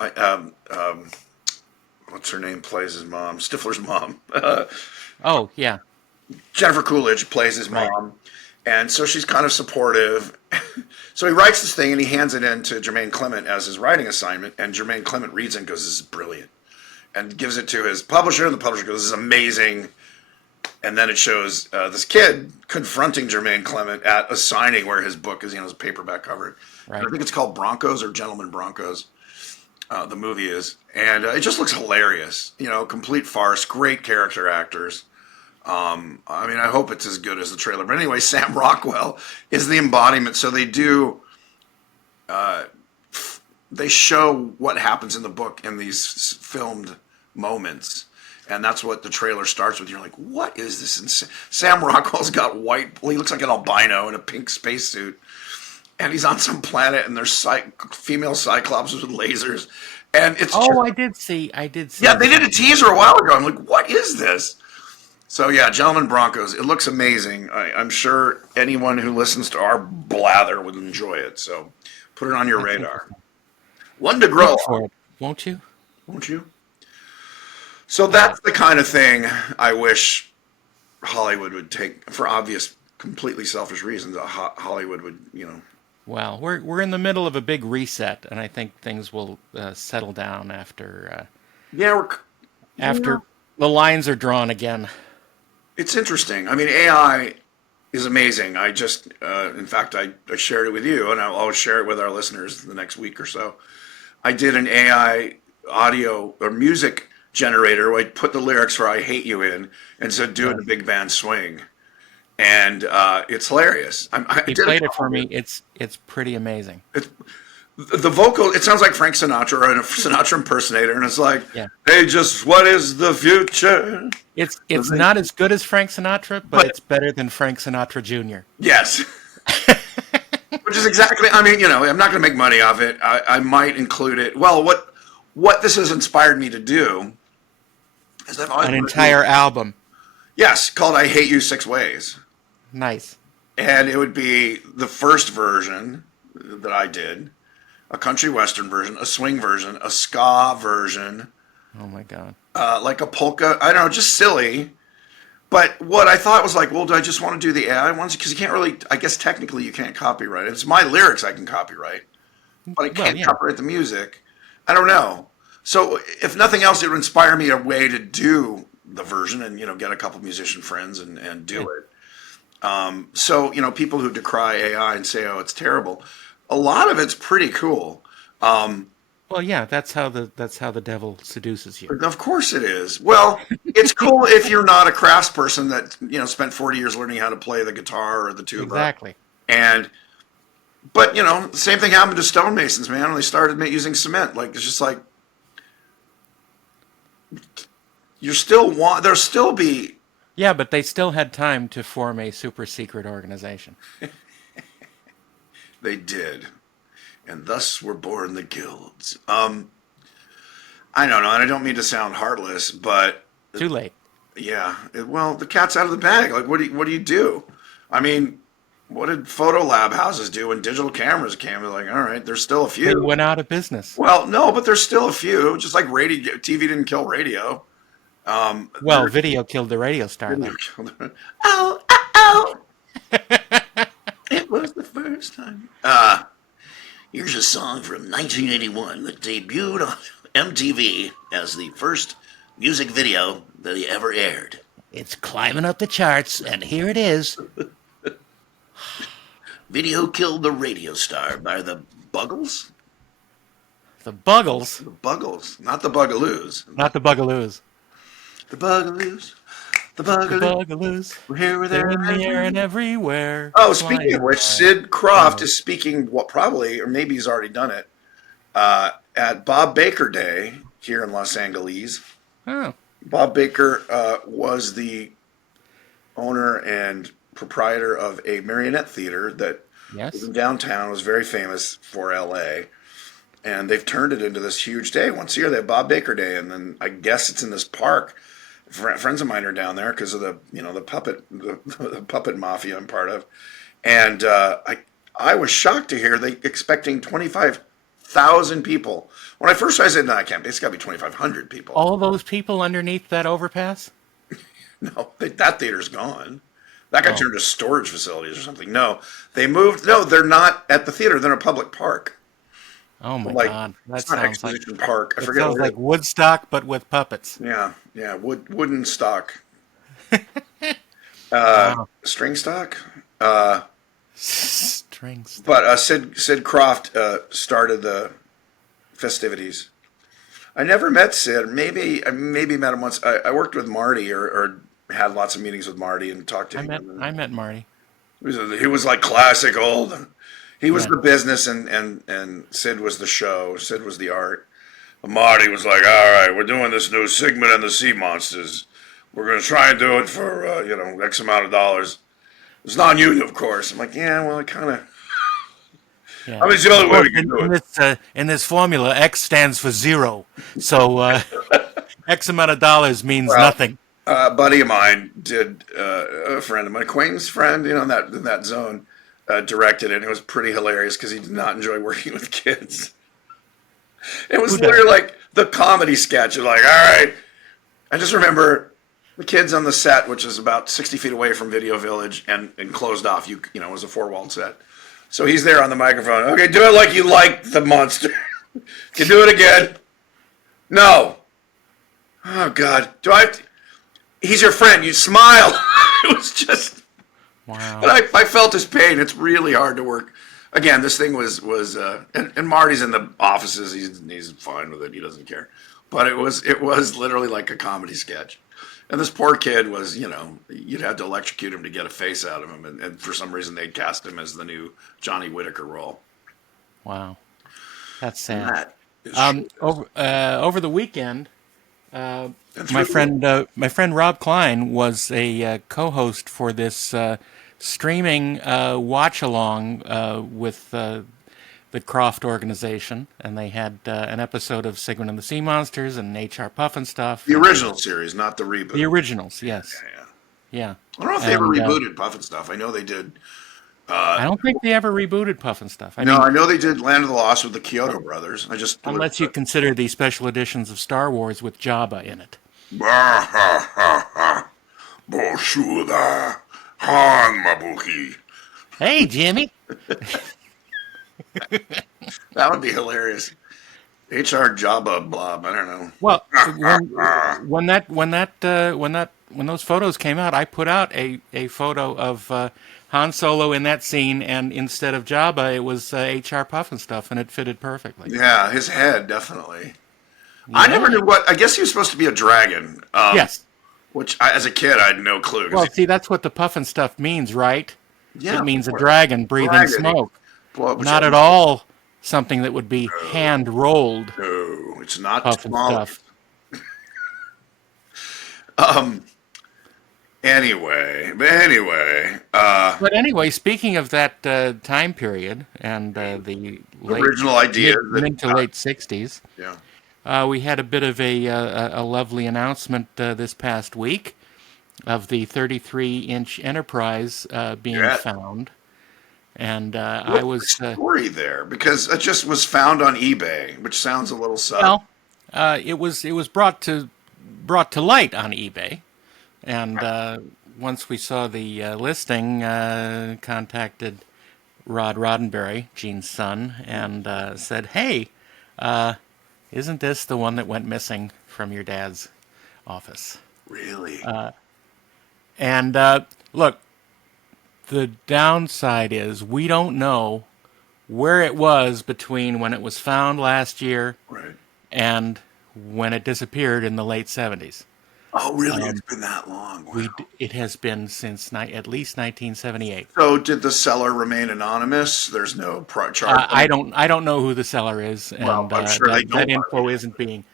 What's her name? Plays his mom. Stifler's mom. Oh, yeah. Jennifer Coolidge plays his Right. mom, and so she's kind of supportive. So he writes this thing and he hands it in to Jermaine Clement as his writing assignment, and Jermaine Clement reads it and goes, "This is brilliant," and gives it to his publisher, and the publisher goes, "This is amazing." And then it shows this kid confronting Jermaine Clement at a signing where his book is, his paperback cover. Right. I think it's called Broncos or Gentlemen Broncos. The movie is, and it just looks hilarious. Complete farce, great character actors. I mean, I hope it's as good as the trailer. But anyway, Sam Rockwell is the embodiment. So they show what happens in the book in these filmed moments. And that's what the trailer starts with. You're like, what is this? And Sam Rockwell's got he looks like an albino in a pink spacesuit. And he's on some planet, and there's female cyclops with lasers. And it's I did see. Yeah, they did a teaser a while ago. I'm like, what is this? So yeah, Gentlemen Broncos. It looks amazing. I'm sure anyone who listens to our blather would enjoy it. So put it on your radar. One to grow Look for on, it, won't you? won't you? So that's the kind of thing I wish Hollywood would take, for obvious, completely selfish reasons. Hollywood would, Well, we're in the middle of a big reset, and I think things will settle down after Yeah, after the lines are drawn again. it's interesting. I mean, AI is amazing. I just, in fact, I shared it with you, and I'll share it with our listeners the next week or so. I did an AI audio or music generator where I put the lyrics for "I Hate You" in and said, "Do it in a big band swing," and it's hilarious. He played it for me. It's pretty amazing. The vocal, it sounds like Frank Sinatra or a Sinatra impersonator, and it's like, Yeah. "Hey, just what is the future?" It's not as good as Frank Sinatra, but it's better than Frank Sinatra Jr. Yes. Which is exactly, I mean, I'm not going to make money off it. I might include it. Well, what this has inspired me to do is I've always An entire album. Yes, called "I Hate You 6 Ways." Nice. And it would be the first version that I did, a country western version, a swing version, a ska version, Oh my God. like a polka. I don't know, just silly. But what I thought was like, well, do I just want to do the AI ones? Because you can't really, I guess technically you can't copyright it. It's my lyrics I can copyright, but I can't copyright the music. I don't know. So if nothing else, it would inspire me a way to do the version and, get a couple musician friends and do it. So, people who decry AI and say, oh, it's terrible, a lot of it's pretty cool. Well, yeah, that's how the devil seduces you. Of course it is. Well, it's cool if you're not a craftsperson that, spent 40 years learning how to play the guitar or the tuba. Exactly. But, the same thing happened to stonemasons, man, when they started using cement. Like, it's just like, there'll still be. Yeah, but they still had time to form a super secret organization. They did. And thus were born the guilds. I don't know, and I don't mean to sound heartless, but Too late. yeah, well, the cat's out of the bag. Like, what do you do? I mean, what did photo lab houses do when digital cameras came? They're like, all right, there's still a few. They went out of business. Well, no, but there's still a few. Just like TV didn't kill radio. Well, video killed the radio star. Oh, oh, oh. It was the first time. Here's a song from 1981 that debuted on MTV as the first music video that he ever aired. It's climbing up the charts, and here it is. Video killed the radio star by the Buggles? The Buggles, The Buggles, not the Bugaloos. not the Bugaloos. The Bugaloos. The The Bugaloos. Bugaloos. We're here, They're there, in the air and everywhere. Oh, speaking of which, Flying Sid Croft is speaking, probably, or maybe he's already done it, at Bob Baker Day here in Los Angeles. Oh, Bob Baker was the owner and proprietor of a marionette theater that was yes. in downtown, was very famous for LA. And they've turned it into this huge day. Once a year, they have Bob Baker Day. And then I guess it's in this park. Friends of mine are down there because of the puppet mafia I'm part of, and I was shocked to hear they expecting 25,000 people. When I first started, I said, "No, I can't. It's got to be 2,500 people." All those people underneath that overpass? No, that theater's gone. That got Oh, turned to storage facilities or something. No, they moved. No, they're not at the theater. They're in a public park. oh my Like, God. it's not Exposition Park. I It forget sounds what it like is. Woodstock, but with puppets. Yeah, yeah, wooden stock, Wow. string stock. Strings. But Sid Croft started the festivities. I never met Sid. Maybe met him once. I worked with Marty or had lots of meetings with Marty and talked to him. And I met Marty. he was like classic old. He was Yeah. the business and Sid was the show. Sid was the art. Marty was like, "All right, we're doing this new Sigmund and the Sea Monsters. We're going to try and do it for X amount of dollars. It's non-union, of course." I'm like, "Yeah, well, it kind of. Yeah. I mean, it's the Of only way course, we can do it." in this formula, X stands for zero. So X amount of dollars means Well, nothing. a buddy of mine did, a friend of mine, acquaintance friend, in that zone, directed it. And it was pretty hilarious because he did not enjoy working with kids. It was Who does? literally like the comedy sketch. You're like, all right. I just remember the kids on the set, which is about 60 feet away from Video Village and closed off. It was a four-walled set. So he's there on the microphone. Okay, do it like you like the monster. Can do it again. No. Oh God. He's your friend. You smile. It was just. Wow. But I felt his pain. It's really hard to work. Again, this thing was and Marty's in the offices. He's fine with it. He doesn't care. But it was literally like a comedy sketch. And this poor kid was, you'd have to electrocute him to get a face out of him. And for some reason, they'd cast him as the new Johnny Whitaker role. Wow. That's And sad. that is Over the weekend, and through my friend Rob Klein was a co-host for this streaming watch along with the Croft organization, and they had an episode of Sigmund and the Sea Monsters and H.R. Puff and stuff. the And, original series, not the reboot. the originals, yes, Yeah. yeah. I don't know if they ever And rebooted Puff and Stuff. I know they did. I don't think they ever rebooted Puff and stuff. I No, mean, I know they did Land of the Lost with the Kyoto brothers. I just unless you consider the special editions of Star Wars with Jabba in it. Boshuda Han Mabuki. Hey, Jimmy. That would be hilarious. HR Jabba Blob. I don't know. Well, when those photos came out, I put out a photo of Han Solo in that scene, and instead of Jabba, it was H.R. Puff and stuff, and it fitted perfectly. Yeah, his head definitely. I never knew what. I guess he was supposed to be a dragon. Yes. Which as a kid I had no clue. Well, see, that's what the puff and stuff means, right? Yeah, It means a of course. dragon breathing Dragon. smoke. Well, Not at all something that would be hand rolled No, it's not puff and small. stuff. Anyway, But anyway, speaking of that time period and the original idea mid to late '60s, yeah. we had a bit of a lovely announcement this past week of the 33-inch Enterprise being Yeah. found, and What's I was the story there because it just was found on eBay, which sounds a little sus. well, it was brought to light on eBay, and once we saw the listing, contacted Rod Roddenberry, Gene's son, and said, "Hey, isn't this the one that went missing from your dad's office?" Really? And look, the downside is we don't know where it was between when it was found last year Right. and when it disappeared in the late '70s. Oh, really? It's been that long. Wow. It has been since at least 1978. So, did the seller remain anonymous? There's no charge. I don't know who the seller is, and Well, I'm sure they that don't info isn't being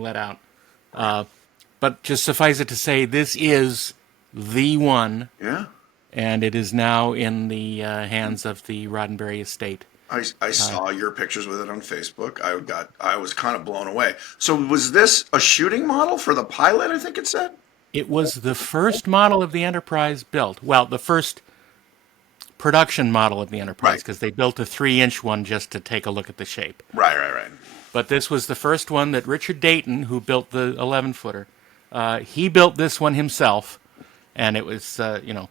let out. But just suffice it to say, this is the one, Yeah. and it is now in the hands of the Roddenberry estate. I saw your pictures with it on Facebook. I was kind of blown away. So was this a shooting model for the pilot? I think it said. It was the first model of the Enterprise built. Well, the first production model of the Enterprise, Right, because they built a 3-inch one just to take a look at the shape. right. But this was the first one that Richard Dayton, who built the 11-footer, he built this one himself, and it was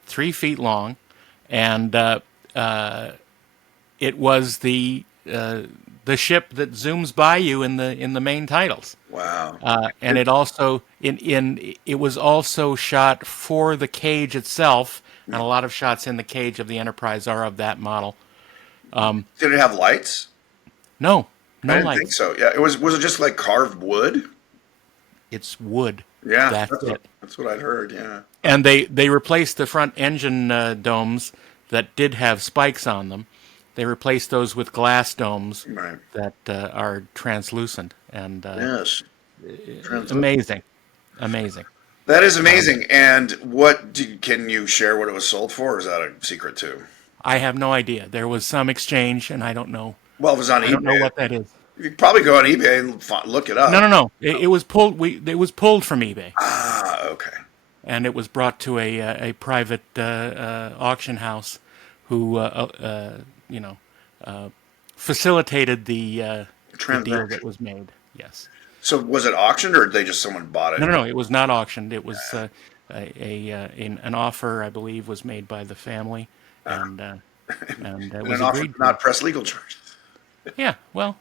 3 feet long, and it was the ship that zooms by you in the main titles. Wow. And it also it was also shot for the cage itself, and a lot of shots in the cage of the Enterprise are of that model. Did it have lights? No, I no didn't think lights. so. Yeah, it was. Was it just like carved wood? It's wood. Yeah, That's it. that's what I'd heard. Yeah. And they replaced the front engine domes that did have spikes on them. They replaced those with glass domes Right. that are translucent and Yes. amazing, amazing. That is amazing. And can you share what it was sold for, or is that a secret too? I have no idea. There was some exchange, and I don't know. Well, it was on I don't know eBay. what that is. You could probably go on eBay and look it No, up. no, no. It was pulled. It was pulled from eBay, Ah, okay. and it was brought to a private auction house, who facilitated the deal that Transaction. was made. Yes. So was it auctioned, or did they just someone bought it? No, no, no. It was not auctioned. It was an offer, I believe, was made by the family, and it And was an offer agreed to to. not press legal charges. Yeah. Well,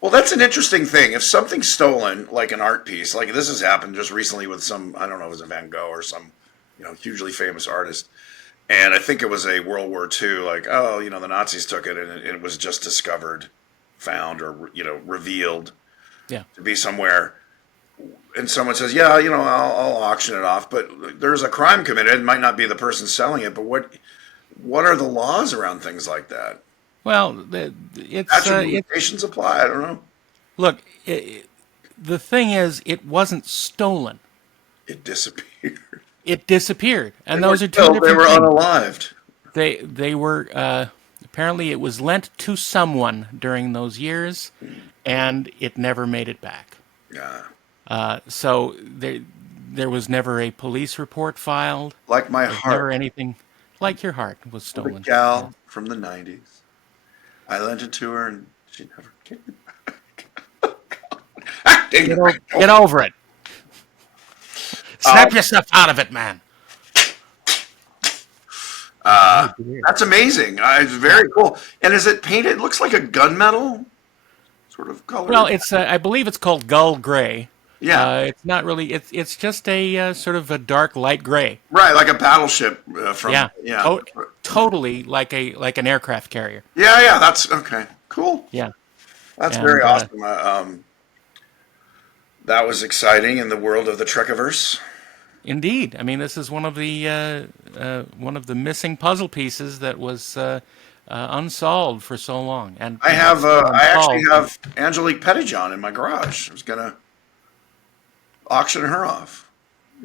Well, that's an interesting thing. If something's stolen, like an art piece, like this has happened just recently with some, I don't know, it was a Van Gogh or some, hugely famous artist. And I think it was a World War II, like, oh, the Nazis took it and it was just discovered, found, or, revealed yeah. to be somewhere. And someone says, yeah, I'll auction it off. But there's a crime committed. It might not be the person selling it, but what are the laws around things like that? Well, it's Limitations apply. I don't know. look. The thing is, it wasn't stolen. It disappeared. It disappeared, and They were those are two killed. They different were things. unalived. They were apparently it was lent to someone during those years, and it never made it back. Yeah. So there was never a police report filed. Like my There's never heart. anything like your heart was The stolen. gal from the 90s. I lent it to her and she never gave it back. Ah, dang it. Get over it. Snap yourself out of it, man. That's amazing. It's very cool. And is it painted? It looks like a gunmetal sort of color. Well, it's I believe it's called gull gray. Yeah. It's not really. It's just a sort of a dark light gray. Right, like a battleship from. Yeah. Yeah. Totally like an aircraft carrier. Yeah, that's okay. Cool. Yeah. That's And, very awesome. That was exciting in the world of the Trekiverse. Indeed. I mean, this is one of the missing puzzle pieces that was unsolved for so long. And I have, still I actually unsolved. have Angelique Pettyjohn in my garage. I was gonna auction her off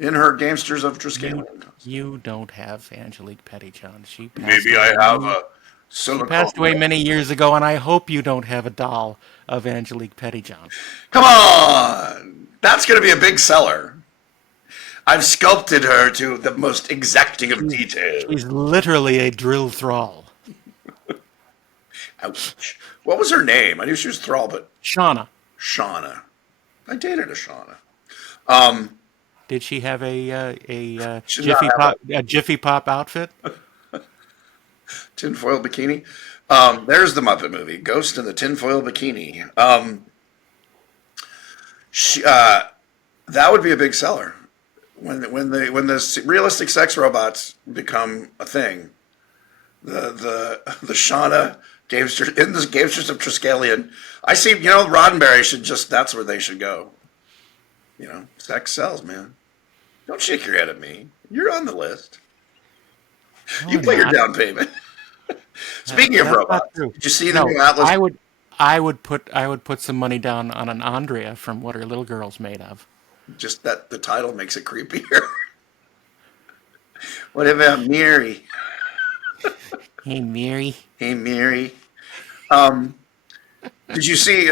in her Gamesters of Triskelion. You don't have Angelique Pettyjohn. She passed Maybe I away have many- a She silicone. passed away many years ago, and I hope you don't have a doll of Angelique Pettyjohn. Come on, that's gonna be a big seller. I've sculpted her to the most exacting of detail. She's literally a drill thrall. Ouch. What was her name? I knew she was Thrall, but Shauna, Shauna. I dated a Shauna. did she have a She did not have Jiffy Pop outfit? Tinfoil bikini. There's the Muppet movie, Ghost in the Tinfoil Bikini. That would be a big seller when the realistic sex robots become a thing. The Shauna Gamester in the Gamesters of Triskelion. I see. Roddenberry should that's where they should go. Sex sells, man. Don't shake your head at me. You're on the list. You I'm pay your not. down payment. Speaking of That's not robots, true. did you see the No, new Atlas? I would put some money down on an Andrea from What Are Little Girls Made Of. Just that the title makes it creepier. What about Mary? Hey, Mary. Hey, Mary. Um, did you see?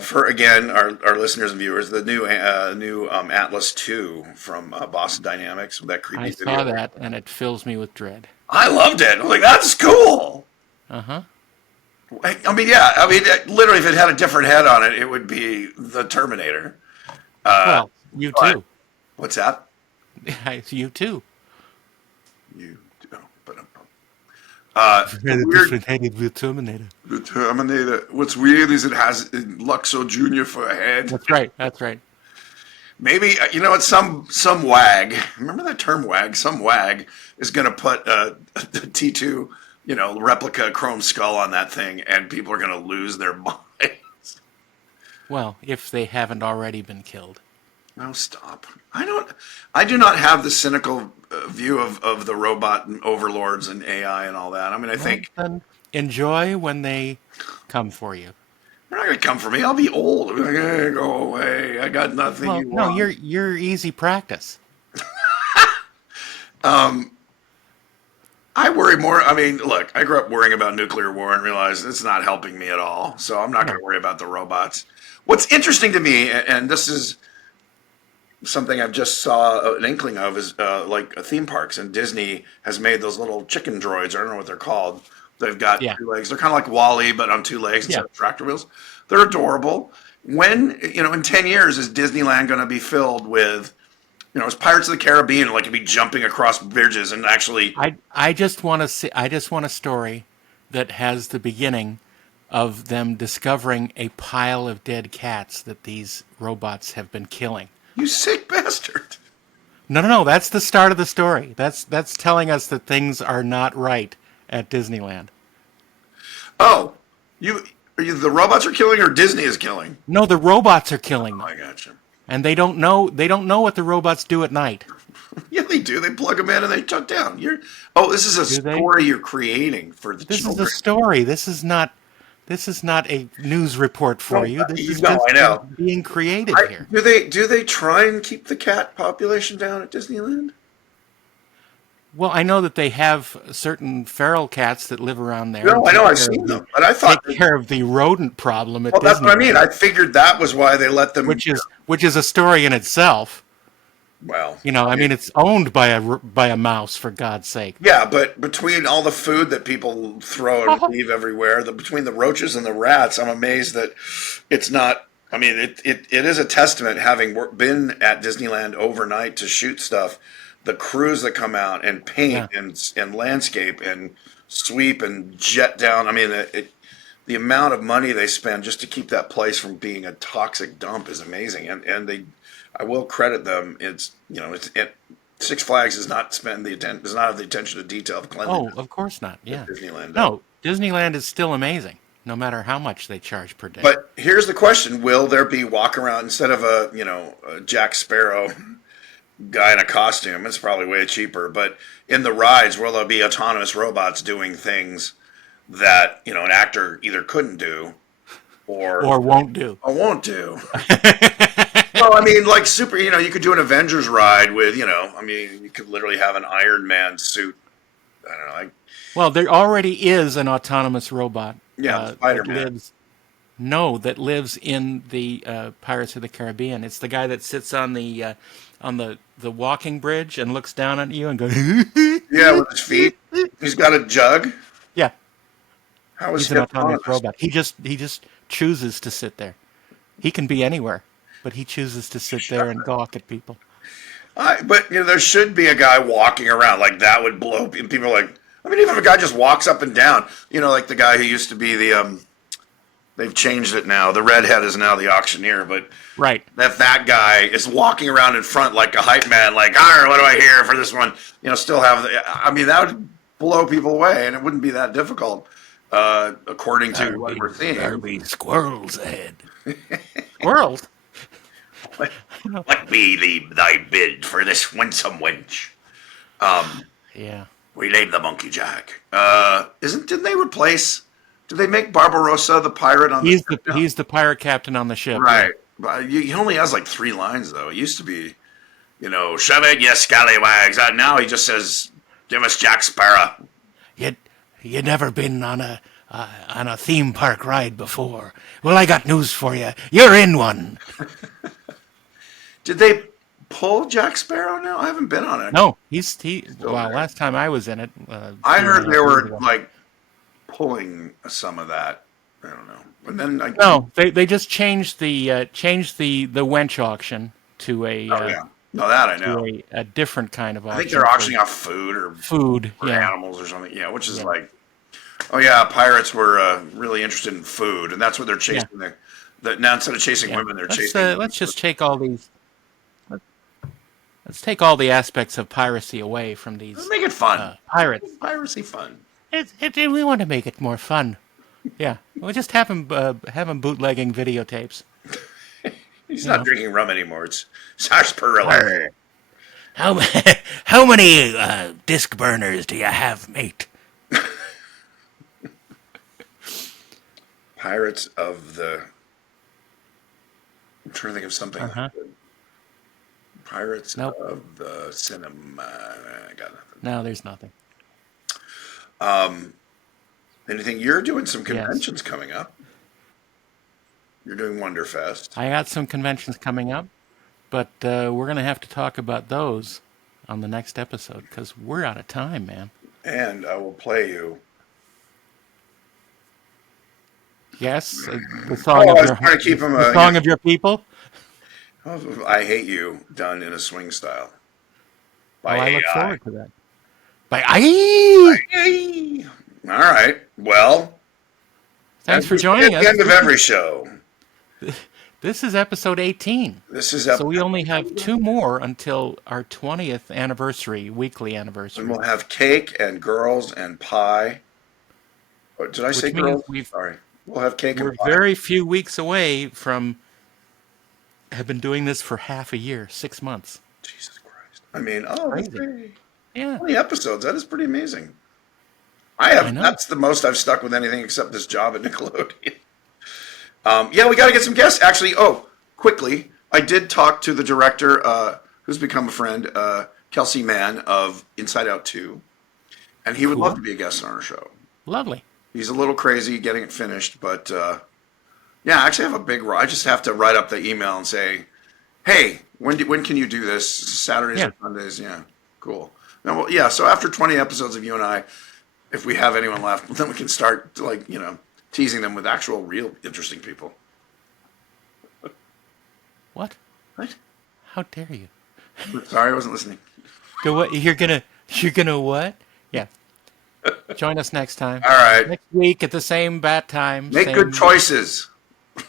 For again our listeners and viewers, the new Atlas 2 from Boston Dynamics with that I creepy saw video. that, and it fills me with dread. I loved it. I'm like, that's cool. Uh huh. I mean, yeah. I mean, literally, if it had a different head on it, it would be the Terminator. Uh, Well, you but too. what's that? You too. You, but the Had a weird different headed with Terminator. the Terminator. What's weird is it has Luxo Junior for a head. That's right. That's right. Maybe you know what? Some wag. Remember that term wag? Some wag is going to put a T2, replica Chrome Skull on that thing, and people are going to lose their minds. Well, if they haven't already been killed. No, stop. I do not have the cynical view of the robot and overlords and AI and all that. I mean, I Well, think then enjoy when they come for you. they're not going to come for me. I'll be old. I'll be like, hey, go away. I got nothing Well, you no, want. you're easy practice. I worry more. I mean, look, I grew up worrying about nuclear war and realized it's not helping me at all. So I'm not going No. to worry about the robots. What's interesting to me, and this is something I've just saw an inkling of, is like theme parks, and Disney has made those little chicken droids. I don't know what they're called. They've got Yeah. two legs. They're kind of like Wally, but on two legs Yeah. instead of tractor wheels. They're adorable. When, in 10 years, is Disneyland going to be filled with, it's Pirates of the Caribbean, like, to be jumping across bridges and actually. I just want to see. I just want a story that has the beginning of them discovering a pile of dead cats that these robots have been killing. You sick bastard. No, no, no. That's the start of the story. That's telling us that things are not right at Disneyland. Oh, the robots are killing or Disney is killing? No, the robots are killing Oh, them, I gotcha. and they don't know. They don't know what the robots do at night. Yeah, they do. They plug them in and they shut down. This is a Do they? story you're creating for the This is a children. story. This is not. This is not a news report for No, you. This is no, just I know. being creative I, here. do they try and keep the cat population down at Disneyland? Well, I know that they have certain feral cats that live around there. No, and I know. take I've care seen of the- them, but I thought. take care of the rodent problem at Well, that's what I mean. Disneyland, I figured that was why they let them. which is a story in itself. Well, I mean, it's owned by a mouse, for God's sake. yeah, but between all the food that people throw and leave everywhere, between the roaches and the rats, I'm amazed that it's not. I mean, it is a testament, having been at Disneyland overnight to shoot stuff, the crews that come out and Yeah. paint and landscape and sweep and jet down. I mean, the amount of money they spend just to keep that place from being a toxic dump is amazing, and I will credit them. Six Flags does not does not have the attention to detail of Oh, cleanliness of course not. that Yeah. Disneyland does. No, Disneyland is still amazing, no matter how much they charge per day. But here's the question: will there be walk around instead of a Jack Sparrow guy in a costume? It's probably way cheaper. But in the rides, will there be autonomous robots doing things that an actor either couldn't do or won't do. or won't do? Well, I mean, like you could do an Avengers ride with, I mean, you could literally have an Iron Man suit. I don't know, Well, there already is an autonomous robot. Yeah, that Spider-Man. lives. No, that lives in the Pirates of the Caribbean. It's the guy that sits on the walking bridge and looks down at you and goes. yeah, with his feet. He's got a jug. Yeah, How is he's he an autonomous autonomous? robot. He just chooses to sit there. He can be anywhere, but he chooses to sit there and gawk at people. But there should be a guy walking around like that would blow. And people are like, I mean, even if a guy just walks up and down, like the guy who used to be the. They've changed it now. The redhead is now the auctioneer, but Right. that guy is walking around in front like a hype man, like, what do I hear for this one? Still have. I mean, that would blow people away, and it wouldn't be that difficult, according to what we're seeing. Be squirrels ahead. Squirrels. What be thy bid for this winsome wench? Yeah. We named the Monkey Jack. Didn't they replace? Did they make Barbarossa the pirate on He's the? he's the pirate captain on the ship. Right. But he only has like 3 lines though. It used to be, shove it, you scallywags. Now he just says, "Give us Jack Sparrow." You never been on on a theme park ride before. Well, I got news for you. You're in one. Did they pull Jack Sparrow now? I haven't been on it. No, Still well, there. last time I was in it, I two and a heard they half years were ago. like pulling some of that. I don't know. And then I No, they just changed the wench auction to oh yeah, no that I know. a different kind of I think they're auction for auctioning off food or food. Yeah, animals or something. Yeah, which is yeah, like, oh yeah, pirates were really interested in food, and that's what they're yeah, chasing. The now instead of chasing yeah. women, they're chasing. Let's just take all these. Let's take all the aspects of piracy away from these Make it fun. pirates. Piracy fun. We want to make it more fun. Yeah, we'll just have them bootlegging videotapes. He's You not know, drinking rum anymore. It's sarsaparilla. how how many disc burners do you have, mate? Pirates of the. I'm trying to think of something. Uh huh. Pirates Nope. of the Cinema. I got nothing. No, there's nothing. Anything? You're doing some Yes, conventions coming up. You're doing Wonderfest, I got some conventions coming up, but we're gonna have to talk about those on the next episode because we're out of time, man. and I will play you. Yes, Oh, I was trying to keep him. the song of your people. I Hate You, done in a swing style Oh, by I look AI. forward to that. By I. Hey. All right. Well, Thanks as for we say joining at the us. end of every show, This is episode 18. this is So up, we only have two more until our 20th anniversary, weekly and anniversary, we'll have cake and girls and pie. Oh, did I say which means girls? Sorry. We'll have cake and we're pie. very few weeks away from have been doing this for half a year, 6 months. Jesus Christ. I mean, oh, that's Crazy. great. Yeah, 20 episodes. That is pretty amazing. I know. That's the most I've stuck with anything except this job at Nickelodeon. Yeah, we got to get some guests. Actually, quickly, I did talk to the director, who's become a friend, Kelsey Mann of Inside Out 2, and he would love Cool. to be a guest on our show. Lovely. He's a little crazy getting it finished, but yeah, I actually have a big role. I just have to write up the email and say, hey, when can you do this? Saturdays Yeah. or Sundays? Yeah, cool. Now, well, yeah, so after 20 episodes of you and I, if we have anyone left, then we can start, like, teasing them with actual, real, interesting people. What? Right? How dare you? Sorry, I wasn't listening. Go what? You're gonna what? Yeah. Join us next time. All right. Next week at the same bat time. Make Same. good choices.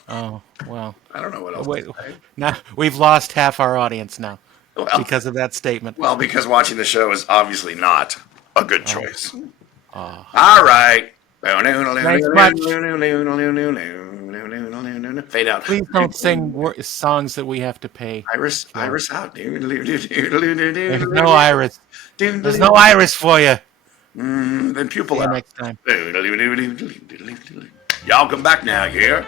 Oh well. I don't know what else Wait. to say. Now we've lost half our audience now Well, because of that statement. well, because watching the show is obviously not a good choice. Oh. All right. Thanks much. Fade out. Please don't sing songs that we have to pay. Iris out. There's no iris. There's no iris for you. Then See pupil you out. next time. Y'all come back now, yeah?